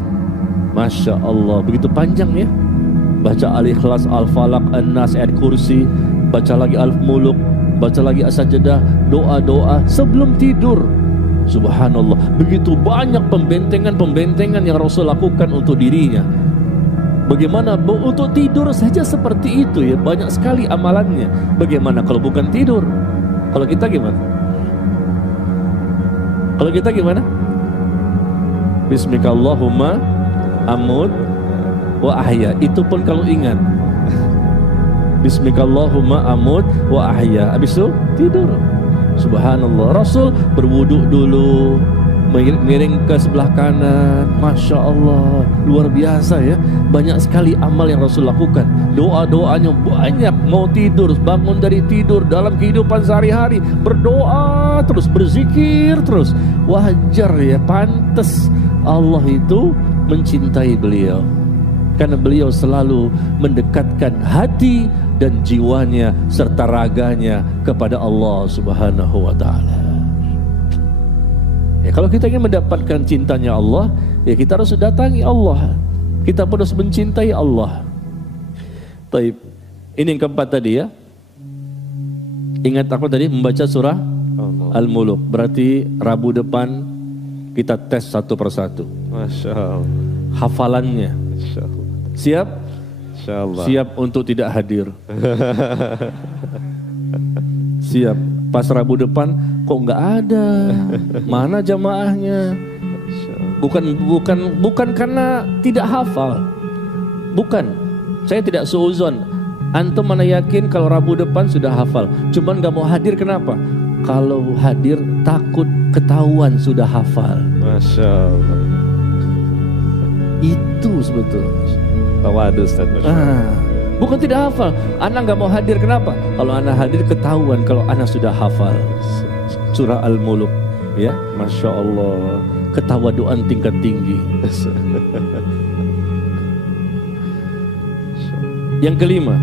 Masya Allah, begitu panjang ya. Baca Al-Ikhlas, Al-Falaq, An-Nas, ayat kursi, baca lagi Al-Mulk, baca lagi As-Sajdah, doa-doa sebelum tidur. Subhanallah, begitu banyak pembentengan yang Rasul lakukan untuk dirinya. Bagaimana untuk tidur saja seperti itu ya, banyak sekali amalannya. Bagaimana kalau bukan tidur? Kalau kita gimana? Bismikallahumma amut wa ahya. Itu pun kalau ingat. Bismikallahumma amut wa ahya. Habis itu tidur. Subhanallah. Rasul berwuduk dulu, miring ke sebelah kanan. Masya Allah, luar biasa ya. Banyak sekali amal yang Rasul lakukan. Doa-doanya banyak. Mau tidur, bangun dari tidur, dalam kehidupan sehari-hari berdoa terus, berzikir terus. Wajar ya, pantas Allah itu mencintai beliau, karena beliau selalu mendekatkan hati dan jiwanya serta raganya kepada Allah Subhanahu wa ta'ala. Ya, kalau kita ingin mendapatkan cintanya Allah, ya kita harus datangi Allah. Kita pun harus mencintai Allah. Taib. Ini yang keempat tadi ya. Ingat aku tadi membaca surah Al-Mulk. Berarti Rabu depan kita tes satu persatu. Masya Allah. Hafalannya. Masya Allah. Siap? Siap untuk tidak hadir. Siap. Pas Rabu depan kok nggak ada, mana jamaahnya? Bukan karena tidak hafal, bukan. Saya tidak suuzon. Antum mana yakin kalau Rabu depan sudah hafal, cuman nggak mau hadir, kenapa? Kalau hadir takut ketahuan sudah hafal. Masya Allah. Itu sebetulnya. Tawadhu Ustaz. Bukan tidak hafal, anak nggak mau hadir, kenapa? Kalau anak hadir ketahuan kalau anak sudah hafal surah Al-Mulk, ya, Masya Allah, ketawaduan tingkat tinggi. Yang kelima,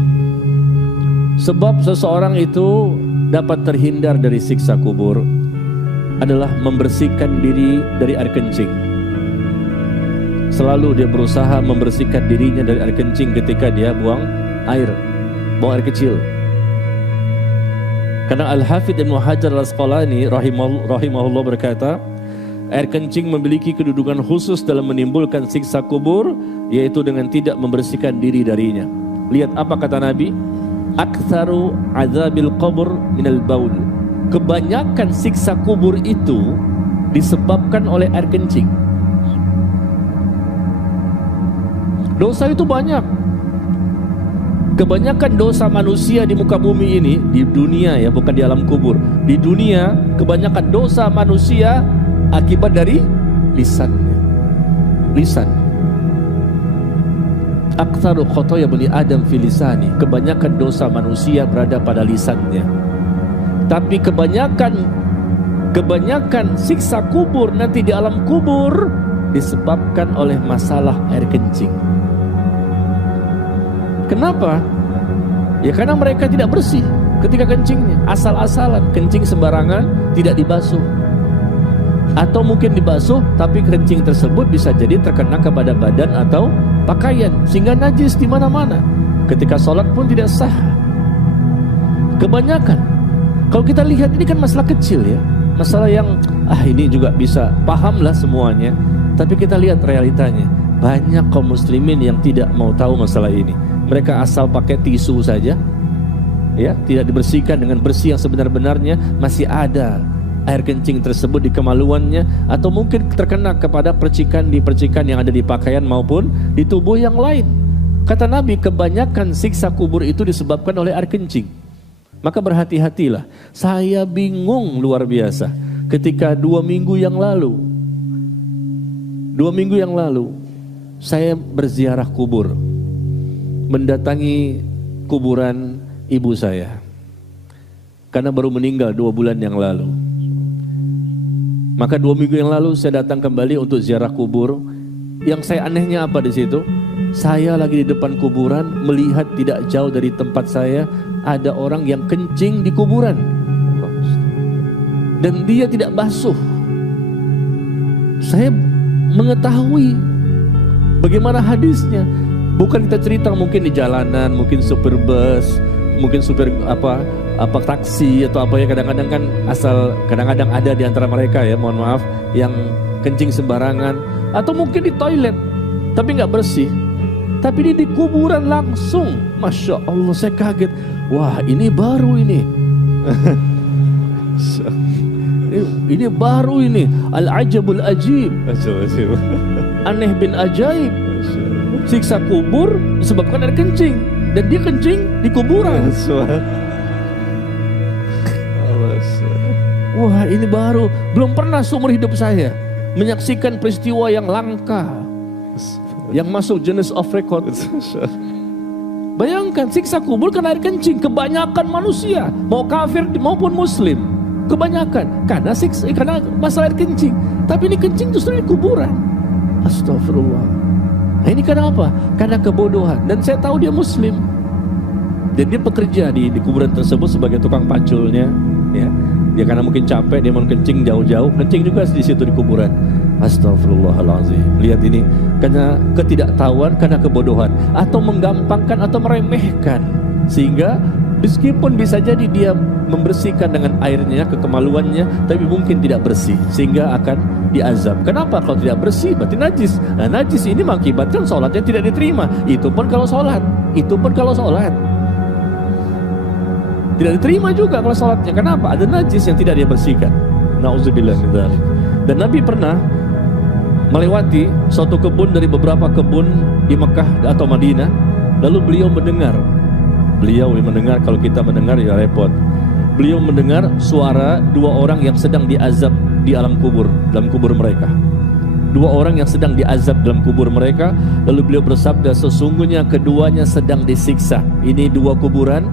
sebab seseorang itu dapat terhindar dari siksa kubur adalah membersihkan diri dari air kencing. Selalu dia berusaha membersihkan dirinya dari air kencing ketika dia buang air kecil. Karena Al-Hafidh Ibnu Hajar Al-Asqalani rahimahullah berkata, air kencing memiliki kedudukan khusus dalam menimbulkan siksa kubur, yaitu dengan tidak membersihkan diri darinya. Lihat apa kata Nabi, aktsaru azabil qabr minal baul. Kebanyakan siksa kubur itu disebabkan oleh air kencing. Dosa itu banyak. Kebanyakan dosa manusia di muka bumi ini, di dunia ya, bukan di alam kubur. Di dunia, kebanyakan dosa manusia akibat dari lisannya. Lisan. Aktsaru khotoya bani Adam fi lisani. Kebanyakan dosa manusia berada pada lisannya. Tapi kebanyakan siksa kubur nanti di alam kubur disebabkan oleh masalah air kencing. Kenapa? Ya karena mereka tidak bersih ketika kencingnya, asal-asalan, kencing sembarangan, tidak dibasuh. Atau mungkin dibasuh tapi kencing tersebut bisa jadi terkena kepada badan atau pakaian sehingga najis di mana-mana. Ketika sholat pun tidak sah. Kebanyakan, kalau kita lihat ini kan masalah kecil ya, masalah yang ini juga bisa pahamlah semuanya. Tapi kita lihat realitanya, banyak kaum muslimin yang tidak mau tahu masalah ini. Mereka asal pakai tisu saja, ya, tidak dibersihkan dengan bersih yang sebenar-benarnya, masih ada air kencing tersebut di kemaluannya, atau mungkin terkena kepada percikan yang ada di pakaian maupun di tubuh yang lain. Kata Nabi, kebanyakan siksa kubur itu disebabkan oleh air kencing. Maka berhati-hatilah. Saya bingung luar biasa ketika 2 minggu yang lalu saya berziarah kubur, mendatangi kuburan ibu saya karena baru meninggal 2 bulan yang lalu. Maka 2 minggu yang lalu saya datang kembali untuk ziarah kubur. Yang saya anehnya apa di situ? Saya lagi di depan kuburan, melihat tidak jauh dari tempat saya ada orang yang kencing di kuburan, dan dia tidak basuh. Saya mengetahui bagaimana hadisnya. Bukan kita cerita mungkin di jalanan, mungkin supir bus, mungkin supir taksi atau apa ya, kadang-kadang kan kadang-kadang ada di antara mereka ya, mohon maaf, yang kencing sembarangan, atau mungkin di toilet tapi nggak bersih. Tapi ini di kuburan langsung, masya Allah, saya kaget. Wah, ini baru ini. Ini baru ini, al-ajabul ajib, aneh bin ajaib. Siksa kubur disebabkan air kencing, dan dia kencing di kuburan. Wah, ini baru, belum pernah seumur hidup saya menyaksikan peristiwa yang langka, yang masuk jenis off record. Bayangkan, siksa kubur karena air kencing. Kebanyakan manusia, mau kafir maupun muslim, kebanyakan karena masalah air kencing. Tapi ini kencing justru di kuburan. Astagfirullah. Nah, ini karena apa? Karena kebodohan. Dan saya tahu dia muslim, dan dia bekerja di kuburan tersebut sebagai tukang paculnya, ya. Dia karena mungkin capek, dia mau kencing jauh-jauh, kencing juga di situ di kuburan. Astagfirullahaladzim. Lihat ini, karena ketidaktahuan, karena kebodohan, atau menggampangkan atau meremehkan, sehingga meskipun bisa jadi dia membersihkan dengan airnya ke kemaluannya, tapi mungkin tidak bersih, sehingga akan diazab. Kenapa? Kalau tidak bersih berarti najis. Nah, najis ini mengakibatkan sholatnya tidak diterima. Itu pun kalau sholat, tidak diterima juga kalau sholatnya. Kenapa? Ada najis yang tidak dia bersihkan. Na'udzubillah min dzalik. Dan Nabi pernah melewati suatu kebun dari beberapa kebun di Mekah atau Madinah. Lalu beliau mendengar, kalau kita mendengar ya repot. Beliau mendengar suara 2 orang yang sedang diazab di alam kubur, dalam kubur mereka. 2 orang yang sedang diazab dalam kubur mereka. Lalu beliau bersabda, sesungguhnya keduanya sedang disiksa. Ini 2 kuburan.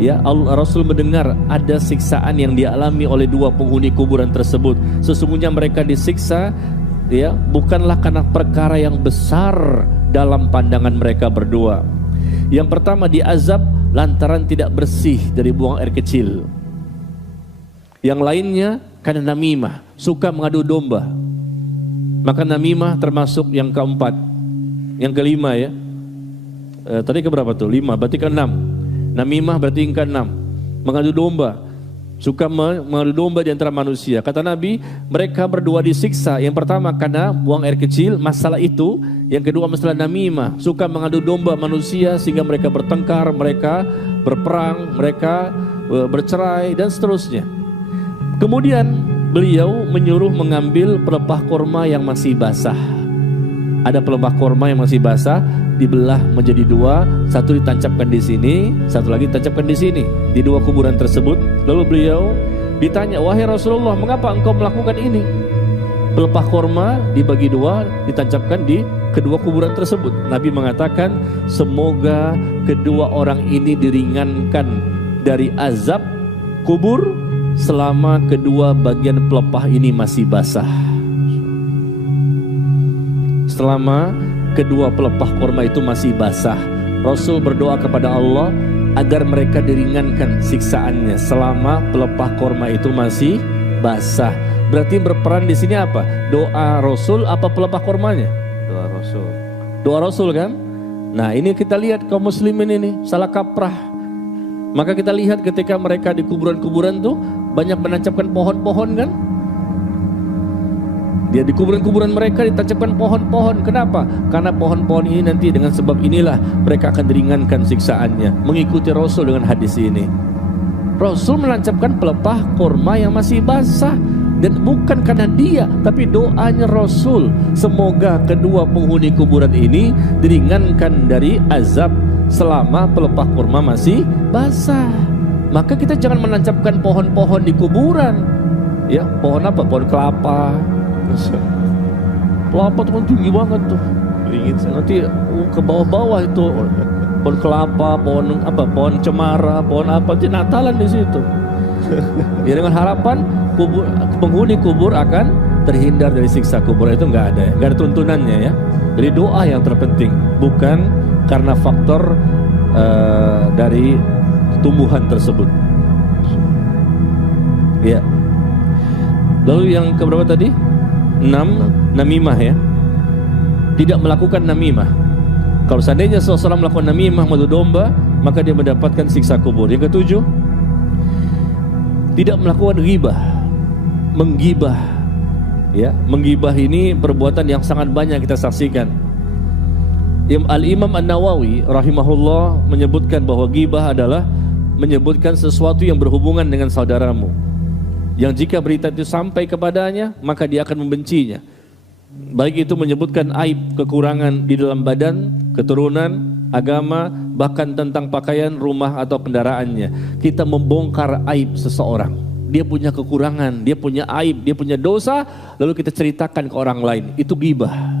Ya, Rasul mendengar ada siksaan yang dialami oleh 2 penghuni kuburan tersebut. Sesungguhnya mereka disiksa, ya, bukanlah karena perkara yang besar dalam pandangan mereka berdua. Yang pertama diazab lantaran tidak bersih dari buang air kecil. Yang lainnya karena namimah, suka mengadu domba. Maka namimah termasuk yang keempat. Yang kelima ya. Tadi keberapa tuh? 5, berarti ke-6. Namimah berarti yang ke-6. Mengadu domba, suka mengadu domba di antara manusia. Kata Nabi, mereka berdua disiksa. Yang pertama karena buang air kecil, masalah itu. Yang kedua masalah namimah, suka mengadu domba manusia sehingga mereka bertengkar, mereka berperang, mereka bercerai dan seterusnya. Kemudian beliau menyuruh mengambil pelepah korma yang masih basah. Ada pelepah korma yang masih basah, dibelah menjadi 2, satu ditancapkan di sini, satu lagi ditancapkan di sini, di 2 kuburan tersebut. Lalu beliau ditanya, wahai Rasulullah, mengapa engkau melakukan ini? pelepah korma dibagi dua, ditancapkan di kedua kuburan tersebut. Nabi mengatakan, semoga kedua orang ini diringankan dari azab kubur selama kedua bagian pelepah ini masih basah. Selama kedua pelepah korma itu masih basah, Rasul berdoa kepada Allah agar mereka diringankan siksaannya selama pelepah korma itu masih basah. Berarti berperan di sini apa? Doa Rasul apa pelepah kormanya? Doa Rasul. Doa Rasul kan? Nah, ini kita lihat kaum muslimin ini salah kaprah. Maka kita lihat ketika mereka di kuburan-kuburan tuh banyak menancapkan pohon-pohon kan? Dia di kuburan-kuburan mereka ditancapkan pohon-pohon. Kenapa? Karena pohon-pohon ini nanti dengan sebab inilah mereka akan diringankan siksaannya. Mengikuti Rasul dengan hadis ini. Rasul menancapkan pelepah korma yang masih basah. Dan bukan karena dia, tapi doanya Rasul. Semoga kedua penghuni kuburan ini diringankan dari azab selama pelepah korma masih basah. Maka kita jangan menancapkan pohon-pohon di kuburan. Ya, pohon apa? Pohon kelapa. Kelapa tuh kan tinggi banget tuh. Nanti ke bawah-bawah itu pohon kelapa, pohon apa? Pohon cemara, pohon apa? Jadi Natalan di situ. Ya, dengan harapan penghuni kubur akan terhindar dari siksa kubur. Itu nggak ada tuntunannya ya. Jadi doa yang terpenting, bukan karena faktor dari tumbuhan tersebut. Ya. Lalu yang keberapa tadi? 6, namimah ya. Tidak melakukan namimah. Kalau seandainya seseorang melakukan namimah, madu domba, maka dia mendapatkan siksa kubur. Yang ketujuh, tidak melakukan ghibah. Menggibah. Ya, menggibah ini perbuatan yang sangat banyak kita saksikan. Al-Imam An-Nawawi rahimahullah menyebutkan bahwa ghibah adalah menyebutkan sesuatu yang berhubungan dengan saudaramu, yang jika berita itu sampai kepadanya maka dia akan membencinya. Baik itu menyebutkan aib, kekurangan di dalam badan, keturunan, agama, bahkan tentang pakaian, rumah atau kendaraannya. Kita membongkar aib seseorang. Dia punya kekurangan, dia punya aib, dia punya dosa, lalu kita ceritakan ke orang lain. Itu ghibah.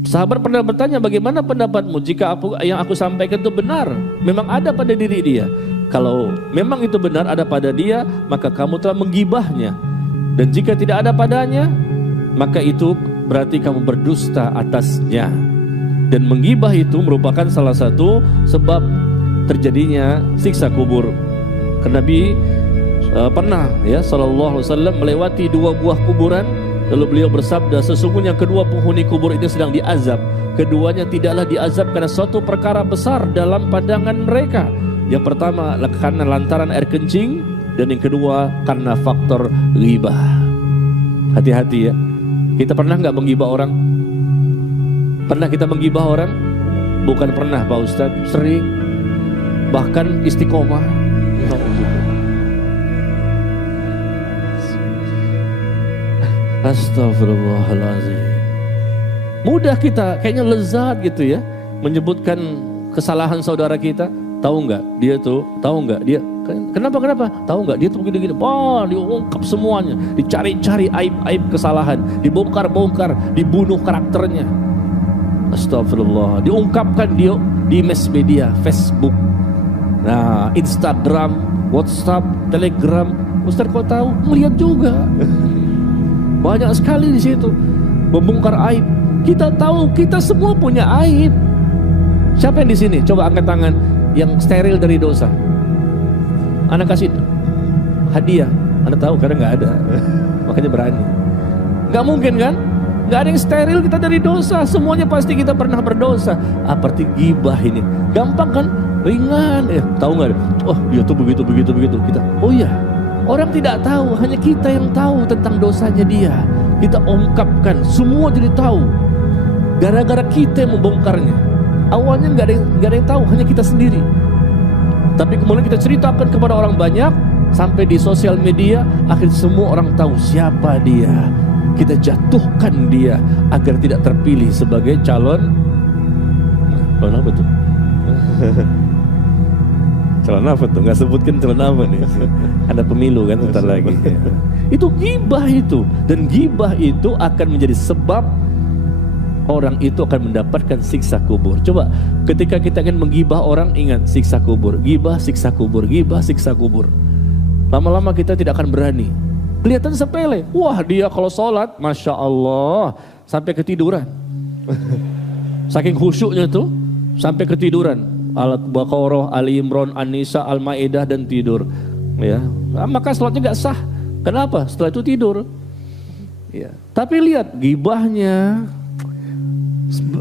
Sahabat pernah bertanya, bagaimana pendapatmu jika yang aku sampaikan itu benar? Memang ada pada diri dia. Kalau memang itu benar ada pada dia, maka kamu telah menggibahnya. Dan jika tidak ada padanya, maka itu berarti kamu berdusta atasnya. Dan menggibah itu merupakan salah satu sebab terjadinya siksa kubur. Karena Nabi pernah ya sallallahu alaihi wasallam melewati 2 buah kuburan, lalu beliau bersabda, sesungguhnya kedua penghuni kubur ini sedang diazab. Keduanya tidaklah diazab karena suatu perkara besar dalam pandangan mereka. Yang pertama karena lantaran air kencing, dan yang kedua karena faktor ghibah. Hati-hati ya. Kita pernah nggak menggibah orang? Pernah kita menggibah orang? Bukan pernah Pak Ustadz, sering. Bahkan istiqomah. Astagfirullahaladzim. Mudah kita, kayaknya lezat gitu ya, menyebutkan kesalahan saudara kita. Tahu nggak dia tuh? Tahu nggak dia? Kenapa? Tahu nggak dia tuh begini-gini? Wah, diungkap semuanya, dicari-cari aib-aib kesalahan, dibongkar-bongkar, dibunuh karakternya. Astagfirullah. Diungkapkan dia di mass media, Facebook, nah, Instagram, WhatsApp, Telegram. Ustaz kau tahu? Melihat juga. Banyak sekali di situ membongkar aib. Kita tahu kita semua punya aib. Siapa yang di sini? Coba angkat tangan yang steril dari dosa. Anak kasih hadiah. Anda tahu karena nggak ada, makanya berani. Nggak mungkin kan? Nggak ada yang steril kita dari dosa. Semuanya pasti kita pernah berdosa. Seperti ghibah ini, gampang kan? Ringan. Tahu nggak? Oh dia tuh begitu. Kita, oh iya. Orang tidak tahu, hanya kita yang tahu tentang dosanya dia. Kita ungkapkan, semua jadi tahu. Gara-gara kita yang membongkarnya. Awalnya nggak ada yang tahu, hanya kita sendiri. Tapi kemudian kita ceritakan kepada orang banyak, sampai di sosial media, akhirnya semua orang tahu siapa dia. Kita jatuhkan dia agar tidak terpilih sebagai calon. Calon apa tuh? Calon apa tuh? Nggak sebutkan calon apa nih. Ada pemilu kan bentar lagi. Itu ghibah itu. Dan ghibah itu akan menjadi sebab orang itu akan mendapatkan siksa kubur. Coba ketika kita ingin menggibah orang, ingat siksa kubur. Ghibah, siksa kubur. Ghibah, siksa kubur. Lama-lama kita tidak akan berani. Kelihatan sepele. Wah, dia kalau sholat, Masya Allah, sampai ketiduran. Saking khusyuknya tuh, sampai ketiduran. Al-Baqarah, Ali Imran, An-Nisa, Al-Maidah, dan tidur. Ya, maka sholatnya gak sah. Kenapa? Setelah itu tidur. Ya. Tapi lihat gibahnya,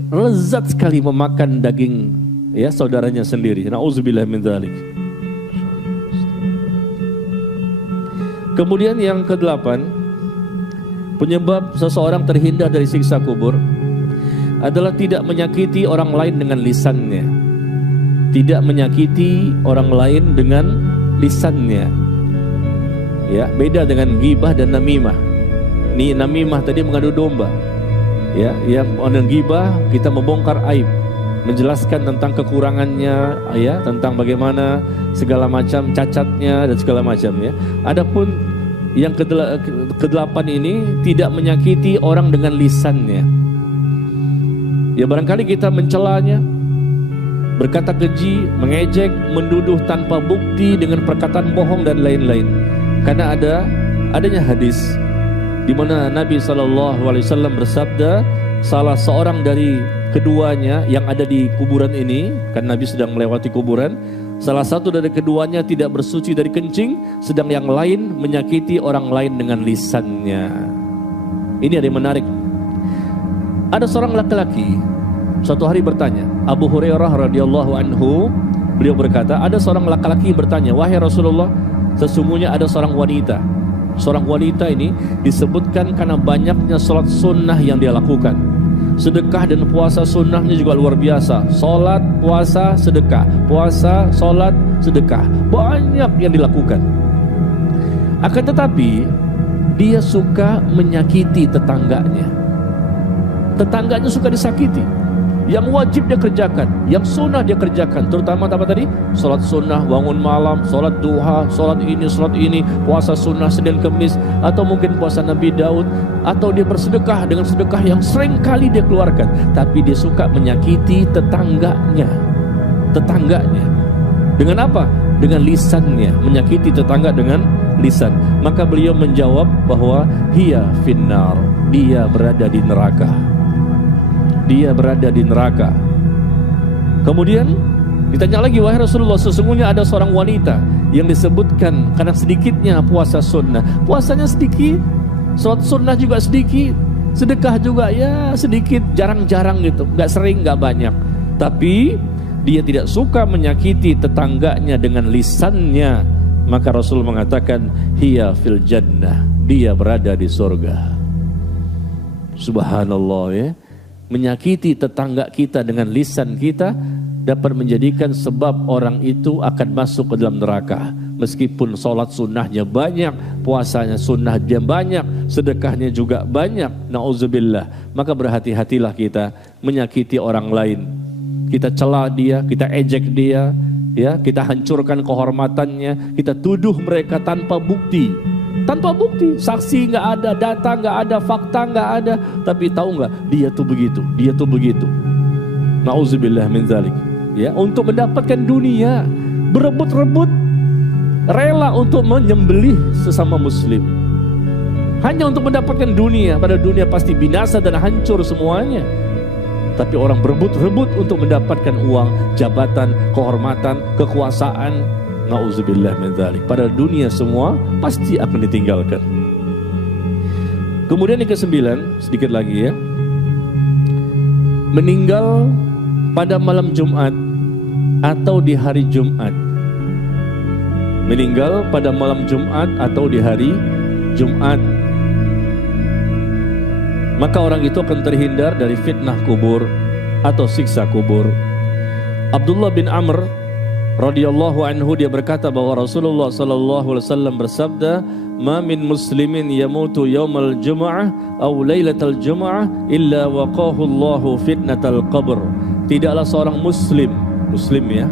lezat sekali memakan daging ya saudaranya sendiri. Nauzubillah min dzalik. Kemudian yang ke-8, penyebab seseorang terhindar dari siksa kubur adalah tidak menyakiti orang lain dengan lisannya. Tidak menyakiti orang lain dengan lisannya. Ya, beda dengan ghibah dan namimah. Nih namimah tadi mengadu domba. Ya, yang dengan ghibah kita membongkar aib, menjelaskan tentang kekurangannya, ya, tentang bagaimana segala macam cacatnya dan segala macam ya. Adapun yang ke-8 ini tidak menyakiti orang dengan lisannya. Ya barangkali kita mencelanya, berkata keji, mengejek, menduduh tanpa bukti dengan perkataan bohong dan lain-lain. Karena adanya hadis di mana Nabi SAW bersabda, salah seorang dari keduanya yang ada di kuburan ini, kan Nabi sedang melewati kuburan, salah satu dari keduanya tidak bersuci dari kencing, sedang yang lain menyakiti orang lain dengan lisannya. Ini ada yang menarik. Ada seorang laki-laki suatu hari bertanya, Abu Hurairah radhiyallahu anhu, beliau berkata, ada seorang laki-laki bertanya, wahai Rasulullah, sesungguhnya ada seorang wanita. Seorang wanita ini disebutkan karena banyaknya sholat sunnah yang dia lakukan. Sedekah dan puasa sunnahnya juga luar biasa. Sholat, puasa, sedekah. Puasa, sholat, sedekah. Banyak yang dilakukan. Akan tetapi dia suka menyakiti tetangganya. Tetangganya suka disakiti. Yang wajib dia kerjakan, yang sunnah dia kerjakan, terutama apa tadi? Sholat sunnah, bangun malam, sholat duha, sholat ini, puasa sunnah Senin Kemis, atau mungkin puasa Nabi Daud, atau dia bersedekah dengan sedekah yang sering kali dia keluarkan, tapi dia suka menyakiti tetangganya. Dengan apa? Dengan lisannya, menyakiti tetangga dengan lisan. Maka beliau menjawab bahwa hiya finnar, dia berada di neraka. Dia berada di neraka. Kemudian ditanya lagi, wahai Rasulullah, sesungguhnya ada seorang wanita yang disebutkan karena sedikitnya puasa sunnah. Puasanya sedikit, sholat sunnah juga sedikit, sedekah juga ya sedikit, jarang-jarang gitu, nggak sering, nggak banyak. Tapi dia tidak suka menyakiti tetangganya dengan lisannya. Maka Rasul mengatakan, hiya fil jannah, dia berada di surga. Subhanallah ya. Menyakiti tetangga kita dengan lisan kita dapat menjadikan sebab orang itu akan masuk ke dalam neraka. Meskipun sholat sunnahnya banyak, puasanya sunnahnya banyak, sedekahnya juga banyak, na'udzubillah. Maka berhati-hatilah kita menyakiti orang lain. Kita cela dia, kita ejek dia, ya, kita hancurkan kehormatannya, kita tuduh mereka tanpa bukti. Tanpa bukti, saksi nggak ada, data nggak ada, fakta nggak ada, tapi tahu nggak, dia tuh begitu. Nauzubillah min dzalik. Ya, untuk mendapatkan dunia, berebut-rebut, rela untuk menyembelih sesama muslim. Hanya untuk mendapatkan dunia, pada dunia pasti binasa dan hancur semuanya. Tapi orang berebut-rebut untuk mendapatkan uang, jabatan, kehormatan, kekuasaan. Nauzubillah min dzalik. Pada dunia semua pasti akan ditinggalkan. Kemudian yang ke-9, sedikit lagi ya. Meninggal pada malam Jumat atau di hari Jumat. Meninggal pada malam Jumat atau di hari Jumat. Maka orang itu akan terhindar dari fitnah kubur atau siksa kubur. Abdullah bin Amr radhiyallahu anhu, dia berkata bahwa Rasulullah sallallahu alaihi wasallam bersabda, "Ma min muslimin yamutu yaumal jumu'ah aw lailatal jumu'ah illa waqahu Allahu fitnatal qabr." Tidaklah seorang muslim ya,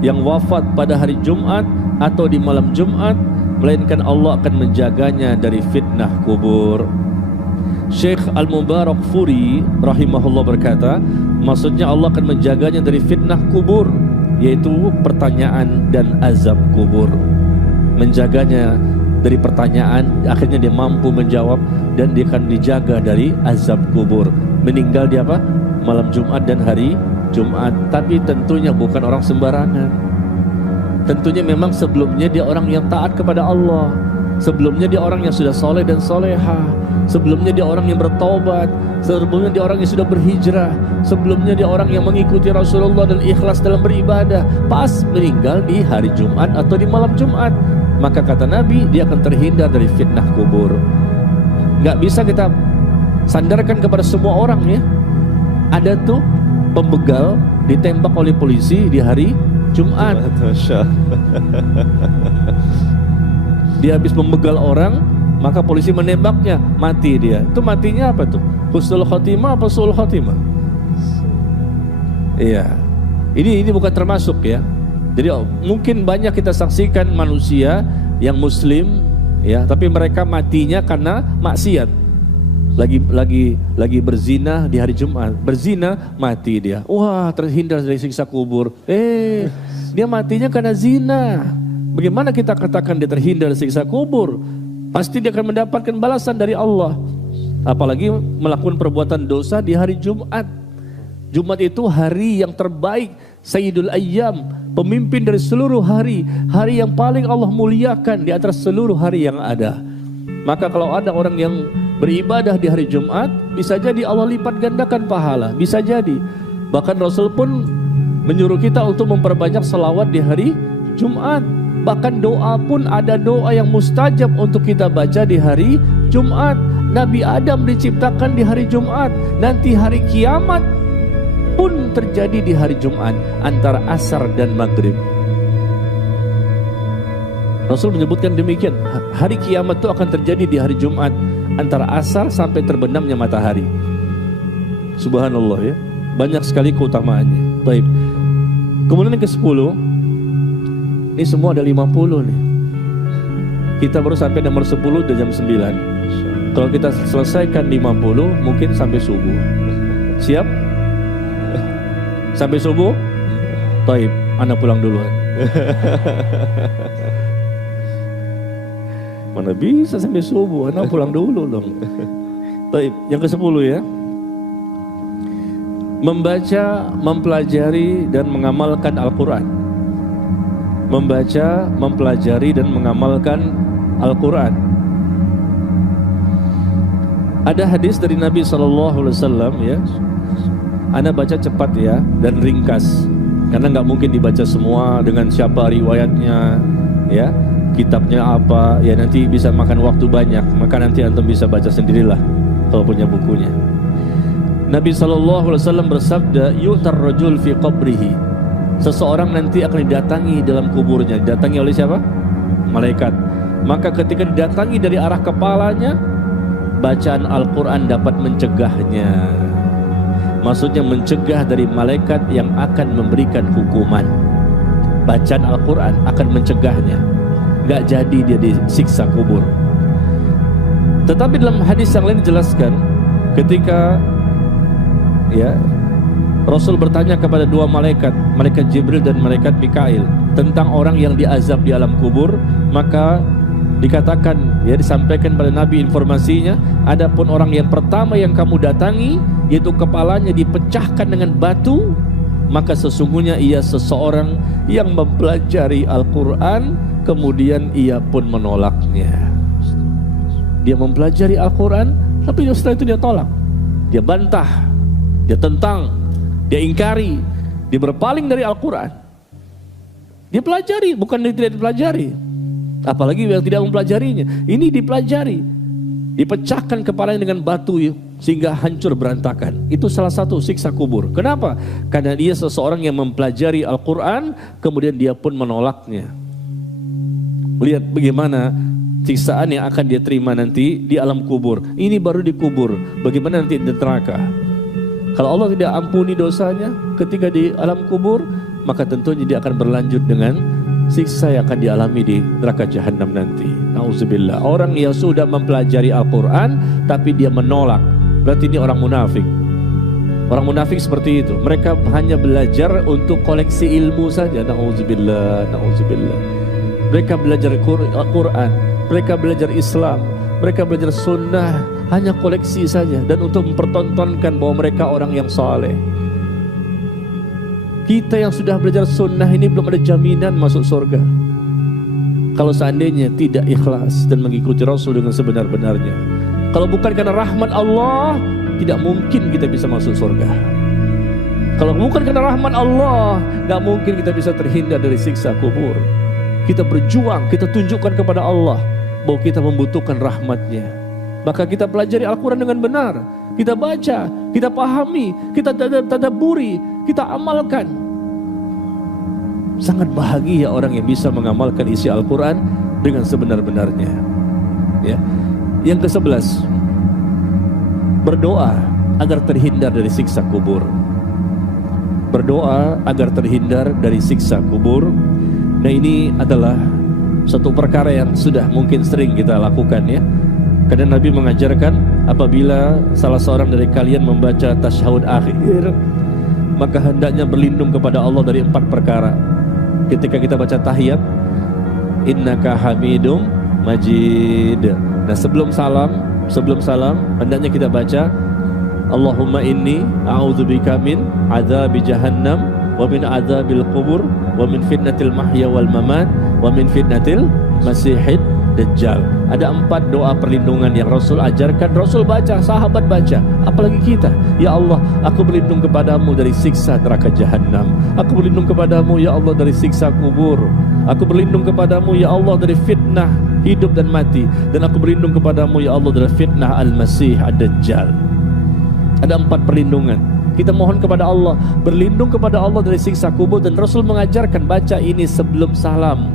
yang wafat pada hari Jumat atau di malam Jumat melainkan Allah akan menjaganya dari fitnah kubur. Syekh Al-Mubarakfuri rahimahullah berkata, maksudnya Allah akan menjaganya dari fitnah kubur, yaitu pertanyaan dan azab kubur. Menjaganya dari pertanyaan, akhirnya dia mampu menjawab, dan dia akan dijaga dari azab kubur. Meninggal di apa? Malam Jumat dan hari Jumat. Tapi tentunya bukan orang sembarangan. Tentunya memang sebelumnya dia orang yang taat kepada Allah. Sebelumnya dia orang yang sudah soleh dan soleha. Sebelumnya dia orang yang bertobat. Sebelumnya dia orang yang sudah berhijrah. Sebelumnya dia orang yang mengikuti Rasulullah dan ikhlas dalam beribadah. Pas meninggal di hari Jumat atau di malam Jumat, maka kata Nabi, dia akan terhindar dari fitnah kubur. Gak bisa kita sandarkan kepada semua orang ya. Ada tuh pembegal ditembak oleh polisi di hari Jumat. Dia habis membegal orang, maka polisi menembaknya, mati dia. Itu matinya apa tuh? Husnul khotimah apa su'ul khotimah? Iya. Ini bukan termasuk ya. Jadi mungkin banyak kita saksikan manusia yang muslim ya, tapi mereka matinya karena maksiat. Lagi berzina di hari Jumat. Berzina, mati dia. Wah, terhindar dari siksa kubur. Dia matinya karena zina. Bagaimana kita katakan dia terhindar dari siksa kubur? Pasti dia akan mendapatkan balasan dari Allah. Apalagi melakukan perbuatan dosa di hari Jumat. Jumat itu hari yang terbaik, Sayyidul Ayyam, pemimpin dari seluruh hari, hari yang paling Allah muliakan di antara seluruh hari yang ada. Maka kalau ada orang yang beribadah di hari Jumat, bisa jadi Allah lipat gandakan pahala, bisa jadi. Bahkan Rasul pun menyuruh kita untuk memperbanyak selawat di hari Jumat. Bahkan doa pun ada doa yang mustajab untuk kita baca di hari Jumat. Nabi Adam diciptakan di hari Jumat. Nanti hari kiamat pun terjadi di hari Jumat, antara asar dan maghrib. Rasul menyebutkan demikian, hari kiamat itu akan terjadi di hari Jumat, antara asar sampai terbenamnya matahari. Subhanallah ya, banyak sekali keutamaannya. Baik. Kemudian yang ke-10, ini semua ada 50 nih. Kita baru sampai nomor 10 udah jam 9. Kalau kita selesaikan 50, mungkin sampai subuh. Siap? Sampai subuh? Taib, Anda pulang duluan. Mana bisa sampai subuh, Anda pulang dulu dong. Taib, yang ke-10 ya. Membaca, mempelajari dan mengamalkan Al-Quran. Membaca, mempelajari dan mengamalkan Al-Quran. Ada hadis dari Nabi SAW ya. Anda baca cepat ya dan ringkas, karena nggak mungkin dibaca semua dengan siapa riwayatnya ya, kitabnya apa ya, nanti bisa makan waktu banyak. Maka nanti antum bisa baca sendirilah kalau punya bukunya. Nabi SAW bersabda, yu'tar rajul fi qabrihi. Seseorang nanti akan didatangi dalam kuburnya. Didatangi oleh siapa? Malaikat. Maka ketika didatangi dari arah kepalanya, bacaan Al-Quran dapat mencegahnya. Maksudnya mencegah dari malaikat yang akan memberikan hukuman. Bacaan Al-Quran akan mencegahnya, gak jadi dia disiksa kubur. Tetapi dalam hadis yang lain dijelaskan, ketika ya Rasul bertanya kepada dua malaikat, malaikat Jibril dan malaikat Mikail, tentang orang yang diazab di alam kubur. Maka dikatakan, ya disampaikan pada Nabi informasinya, adapun orang yang pertama yang kamu datangi, yaitu kepalanya dipecahkan dengan batu, maka sesungguhnya ia seseorang yang mempelajari Al-Quran, kemudian ia pun menolaknya. Dia mempelajari Al-Quran, tapi setelah itu dia tolak, dia bantah, dia tentang, dia ingkari, dia berpaling dari Al-Quran. Dia pelajari, bukan dia tidak dipelajari. Apalagi yang tidak mempelajarinya. Ini dipelajari, dipecahkan kepalanya dengan batu sehingga hancur berantakan. Itu salah satu siksa kubur. Kenapa? Karena dia seseorang yang mempelajari Al-Quran, kemudian dia pun menolaknya. Lihat bagaimana siksaan yang akan dia terima nanti di alam kubur. Ini baru di kubur, bagaimana nanti di neraka. Kalau Allah tidak ampuni dosanya ketika di alam kubur, maka tentunya dia akan berlanjut dengan siksa yang akan dialami di neraka jahanam nanti. Nauzubillah. Orang yang sudah mempelajari Al-Quran tapi dia menolak, berarti ini orang munafik. Orang munafik seperti itu. Mereka hanya belajar untuk koleksi ilmu saja. Nauzubillah, nauzubillah. Mereka belajar Al-Quran, mereka belajar Islam, mereka belajar sunnah, hanya koleksi saja dan untuk mempertontonkan bahwa mereka orang yang saleh. Kita yang sudah belajar sunnah ini belum ada jaminan masuk surga kalau seandainya tidak ikhlas dan mengikuti Rasul dengan sebenar-benarnya. Kalau bukan karena rahmat Allah, tidak mungkin kita bisa masuk surga. Kalau bukan karena rahmat Allah, tidak mungkin kita bisa terhindar dari siksa kubur. Kita berjuang, kita tunjukkan kepada Allah bahwa kita membutuhkan rahmatnya. Maka kita pelajari Al-Quran dengan benar, kita baca, kita pahami, kita tadabburi, kita amalkan. Sangat bahagia orang yang bisa mengamalkan isi Al-Quran dengan sebenar-benarnya. Ya. Yang ke-11, berdoa agar terhindar dari siksa kubur. Berdoa agar terhindar dari siksa kubur. Nah, ini adalah satu perkara yang sudah mungkin sering kita lakukan ya. Karena Nabi mengajarkan apabila salah seorang dari kalian membaca tasyahud akhir, maka hendaknya berlindung kepada Allah dari 4 perkara. Ketika kita baca tahiyat, innaka hamidum majid. Nah, sebelum salam hendaknya kita baca Allahumma inni a'udzubika min adzabi jahannam wa min adzabil qubur wa min fitnatil mahya wal mamat wa min fitnatil masihid dajjal. Ada 4 doa perlindungan yang Rasul ajarkan, Rasul baca, sahabat baca, apalagi kita. Ya Allah, aku berlindung kepadamu dari siksa neraka jahanam. Aku berlindung kepadamu ya Allah dari siksa kubur. Aku berlindung kepadamu ya Allah dari fitnah hidup dan mati. Dan aku berlindung kepadamu ya Allah dari fitnah al-masih ad-dajjal. Ada 4 perlindungan. Kita mohon kepada Allah, berlindung kepada Allah dari siksa kubur. Dan Rasul mengajarkan baca ini sebelum salam.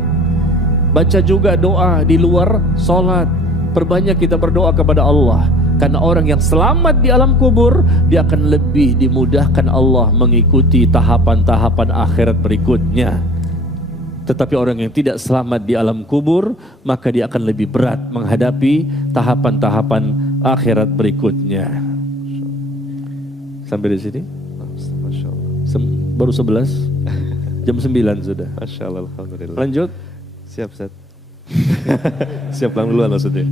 Baca juga doa di luar sholat. Perbanyak kita berdoa kepada Allah. Karena orang yang selamat di alam kubur, dia akan lebih dimudahkan Allah mengikuti tahapan-tahapan akhirat berikutnya. Tetapi orang yang tidak selamat di alam kubur, maka dia akan lebih berat menghadapi tahapan-tahapan akhirat berikutnya. Sampai di sini? Masya Allah. Baru 11? Jam 9 sudah. Masya Allah, alhamdulillah. Lanjut. Siap, Ustaz. Siap pulang duluan maksudnya.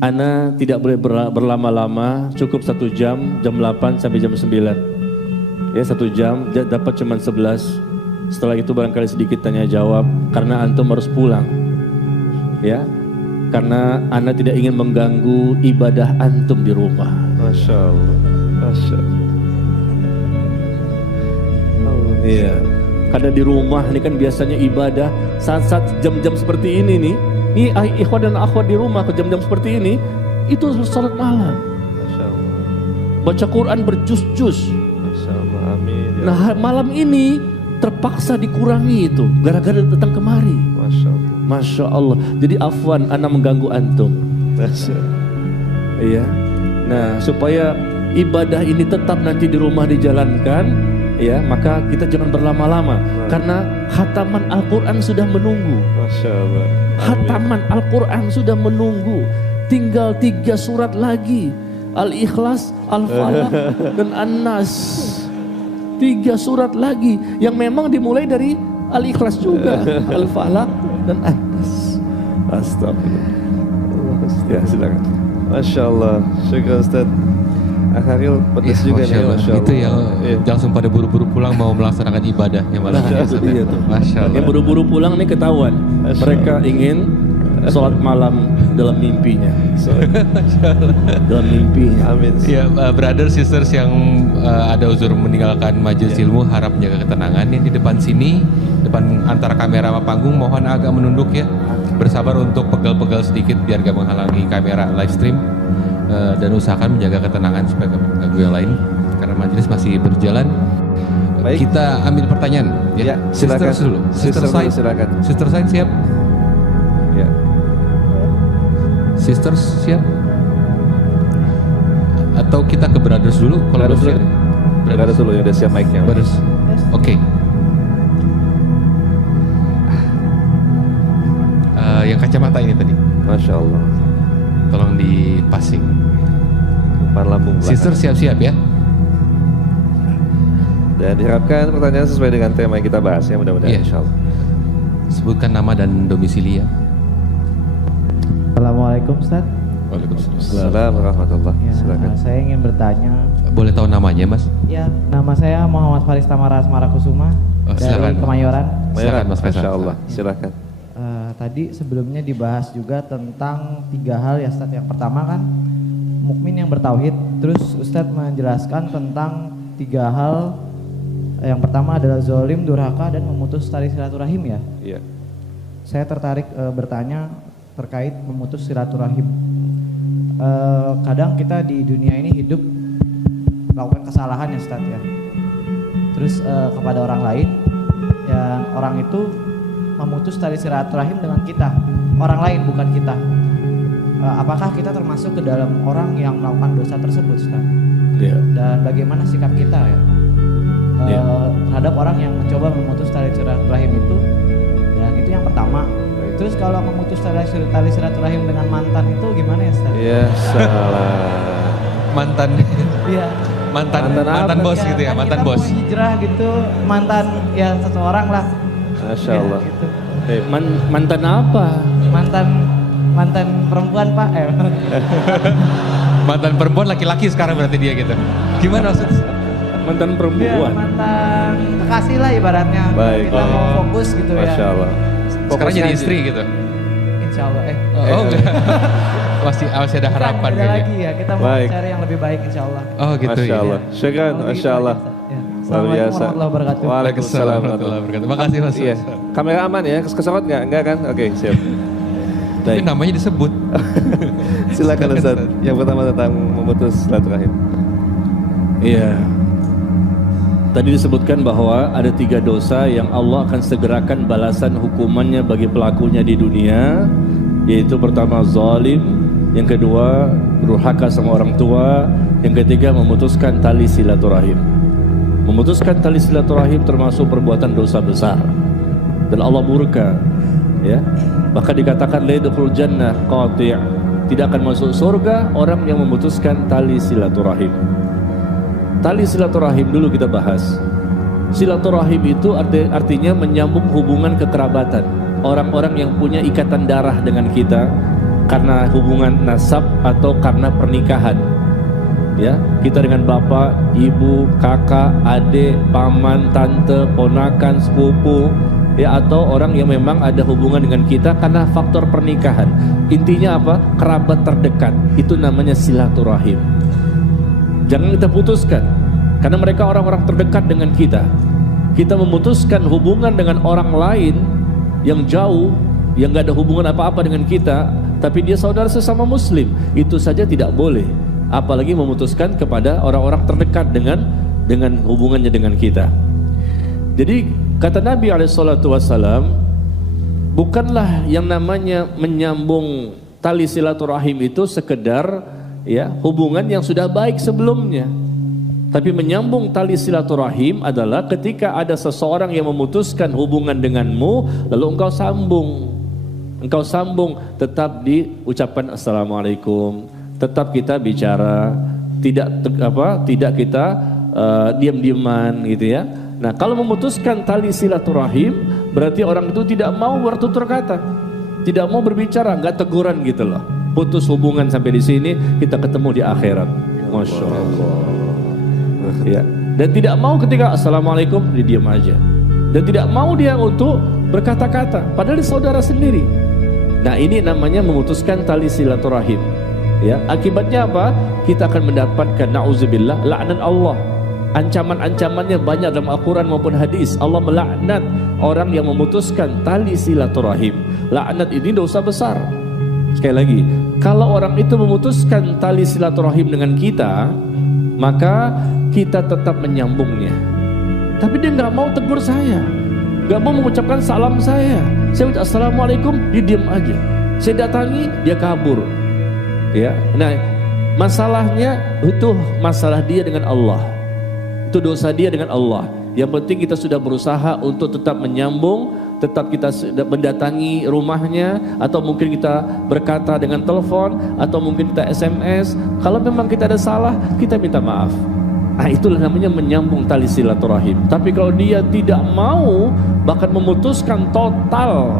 Ana tidak boleh berlama-lama, cukup 1 jam, jam 8 sampai jam 9. Ya, 1 jam, dapat cuma 11. Setelah itu barangkali sedikit tanya jawab, karena antum harus pulang. Ya, karena Ana tidak ingin mengganggu ibadah antum di rumah. Masya Allah. Masya Allah. Iya. Karena di rumah ini kan biasanya ibadah saat-saat jam-jam seperti ini nih. Ini ikhwan dan akhwat di rumah ke jam-jam seperti ini, itu salat malam. Masya Allah. Baca Quran berjus-jus. Masya Allah, amin. Ya. Nah, malam ini terpaksa dikurangi itu gara-gara datang kemari. Masya Allah. Masya Allah. Jadi afwan, ana mengganggu antum. Masya Allah. Iya. Nah, supaya ibadah ini tetap nanti di rumah dijalankan, ya, maka kita jangan berlama-lama karena khataman Al-Quran sudah menunggu. Masya Allah. Khataman Al-Quran sudah menunggu. Tinggal 3 surat lagi, Al-Ikhlas, Al-Falaq dan An-Nas. 3 surat lagi yang memang dimulai dari Al-Ikhlas juga, Al-Falaq dan An-Nas. Astagfirullah. Ya, silakan. Masya Allah. Syukur Ustaz. Akharil pedas juga nih, Masya Allah. Itu yang langsung pada buru-buru pulang mau melaksanakan ibadahnya malah. Iya tuh. Masya Allah. Yang buru-buru pulang nih ketahuan. Mereka ingin sholat malam dalam mimpinya. Dalam mimpinya. Amin. Ya, brother sisters yang ada uzur meninggalkan majelis ilmu, harap menjaga ketenangan yang di depan sini, depan antara kamera sama panggung, mohon agak menunduk ya. Bersabar untuk pegal-pegal sedikit biar gak menghalangi kamera live stream. Dan usahakan menjaga ketenangan supaya gak mengganggu yang lain karena majelis masih berjalan. Baik. Kita ambil pertanyaan ya. Silakan. Sisters dulu. Silakan. Sister Said siap? Ya. Sisters siap? Atau kita ke brothers dulu? Kalau Brothers dulu. Brothers dulu yang udah siap mic-nya. Brothers. Oke. yang kacamata ini tadi. Masya Allah. Tolong dipasing. Umpan lambung belakang. Sister siap-siap ya. Dan diharapkan pertanyaan sesuai dengan tema yang kita bahas ya, mudah-mudahan Iya. insya Allah. Sebutkan nama dan domisili ya. Assalamualaikum Ustaz. Waalaikumsalam. Assalamualaikum warahmatullahi Ya, Silakan. saya ingin bertanya. Boleh tahu namanya Mas? Ya, nama saya Muhammad Faris Tamara Asmarakusuma Silakan. dari Kemayoran. Silakan, Mas Faisal. Masya Allah, silakan. Tadi sebelumnya dibahas juga tentang 3 hal ya Ustaz. Yang pertama kan mukmin yang bertauhid. Terus Ustaz menjelaskan tentang 3 hal. Yang pertama adalah zalim, durhaka, dan memutus tali silaturahim ya. Iya. Saya tertarik bertanya terkait memutus silaturahim. Kadang kita di dunia ini hidup melakukan kesalahan ya Ustaz ya. Terus kepada orang lain, ya orang itu memutus tali silaturahim dengan kita, orang lain bukan kita. Apakah kita termasuk ke dalam orang yang melakukan dosa tersebut Ustaz? Ya. Dan bagaimana sikap kita ya terhadap orang yang mencoba memutus tali silaturahim itu? Dan itu yang pertama. Terus kalau memutus tali silaturahim dengan mantan itu gimana ya Ustaz? Iya, salah. Mantan. Iya. Mantan bos gitu ya, Kan mantan kita bos. mau hijrah gitu, mantan ya seseorang lah. Masya Ya, Allah. gitu. Mantan apa? Mantan perempuan Pak. Mantan perempuan laki-laki sekarang berarti dia gitu. Gimana maksudnya? Mantan Dia perempuan. mantan kekasih lah ibaratnya. Baik, Kita baik. mau fokus gitu ya. Masya Allah. Sekarang jadi istri gitu. Insya Allah. Oh enggak. masih ada harapan Ada kayaknya. lagi ya. Kita mau Baik. cari yang lebih baik Insya Allah. Oh gitu Masya ya. Allah. Syukran, Kalau Masya begitu Allah. aja, Ustaz. Ya. Luar Assalamualaikum biasa. warahmatullahi wabarakatuh. Waalaikumsalam warahmatullahi wabarakatuh. Makasih Mas. Iya. Kamera aman ya? Kesokot nggak? Enggak kan? Oke, siap. Tapi namanya disebut. Silakan Ustaz. Yang pertama tentang memutus silaturahim. Iya. Tadi disebutkan bahwa ada 3 dosa yang Allah akan segerakan balasan hukumannya bagi pelakunya di dunia, yaitu pertama zalim, yang kedua durhaka sama orang tua, yang ketiga memutuskan tali silaturahim. Memutuskan tali silaturahim termasuk perbuatan dosa besar dan Allah murka, ya. Bahkan dikatakan la yadkhulul jannah qati', tidak akan masuk surga orang yang memutuskan tali silaturahim. Tali silaturahim dulu kita bahas. Silaturahim itu artinya menyambung hubungan kekerabatan. Orang-orang yang punya ikatan darah dengan kita karena hubungan nasab atau karena pernikahan. Ya, kita dengan bapak, ibu, kakak, adik, paman, tante, ponakan, sepupu, ya, atau orang yang memang ada hubungan dengan kita karena faktor pernikahan. Intinya apa? Kerabat terdekat. Itu namanya silaturahim. Jangan kita putuskan, karena mereka orang-orang terdekat dengan kita. Kita memutuskan hubungan dengan orang lain yang jauh, yang gak ada hubungan apa-apa dengan kita, tapi dia saudara sesama muslim, itu saja tidak boleh. Apalagi memutuskan kepada orang-orang terdekat dengan hubungannya dengan kita. Jadi kata Nabi SAW, bukanlah yang namanya menyambung tali silaturahim itu sekedar ya hubungan yang sudah baik sebelumnya, tapi menyambung tali silaturahim adalah ketika ada seseorang yang memutuskan hubungan denganmu lalu engkau sambung tetap diucapkan assalamualaikum, tetap kita bicara, tidak kita diam-diaman gitu ya. Nah, kalau memutuskan tali silaturahim berarti orang itu tidak mau bertutur kata, tidak mau berbicara, nggak teguran gitu loh. Putus hubungan sampai di sini, kita ketemu di akhirat. Masya Allah. Ya. Dan tidak mau ketika assalamualaikum dia diam aja. Dan tidak mau dia untuk berkata-kata, padahal saudara sendiri. Nah, ini namanya memutuskan tali silaturahim. Ya, akibatnya apa? Kita akan mendapatkan na'udzubillah laknat Allah. Ancaman-ancamannya banyak dalam Al-Quran maupun hadis. Allah melaknat orang yang memutuskan tali silaturahim. Laknat ini dosa besar. Sekali lagi, kalau orang itu memutuskan tali silaturahim dengan kita, maka kita tetap menyambungnya. Tapi dia nggak mau tegur saya, nggak mau mengucapkan salam saya. Saya ucap assalamualaikum, dia diam aja. Saya datangi, dia kabur. Ya, nah masalahnya itu masalah dia dengan Allah. Itu dosa dia dengan Allah. Yang penting kita sudah berusaha untuk tetap menyambung tetap kita mendatangi rumahnya, atau mungkin kita berkata dengan telepon, atau mungkin kita SMS. Kalau memang kita ada salah, kita minta maaf. Nah, itulah namanya menyambung tali silaturahim. Tapi kalau dia tidak mau, bahkan memutuskan total,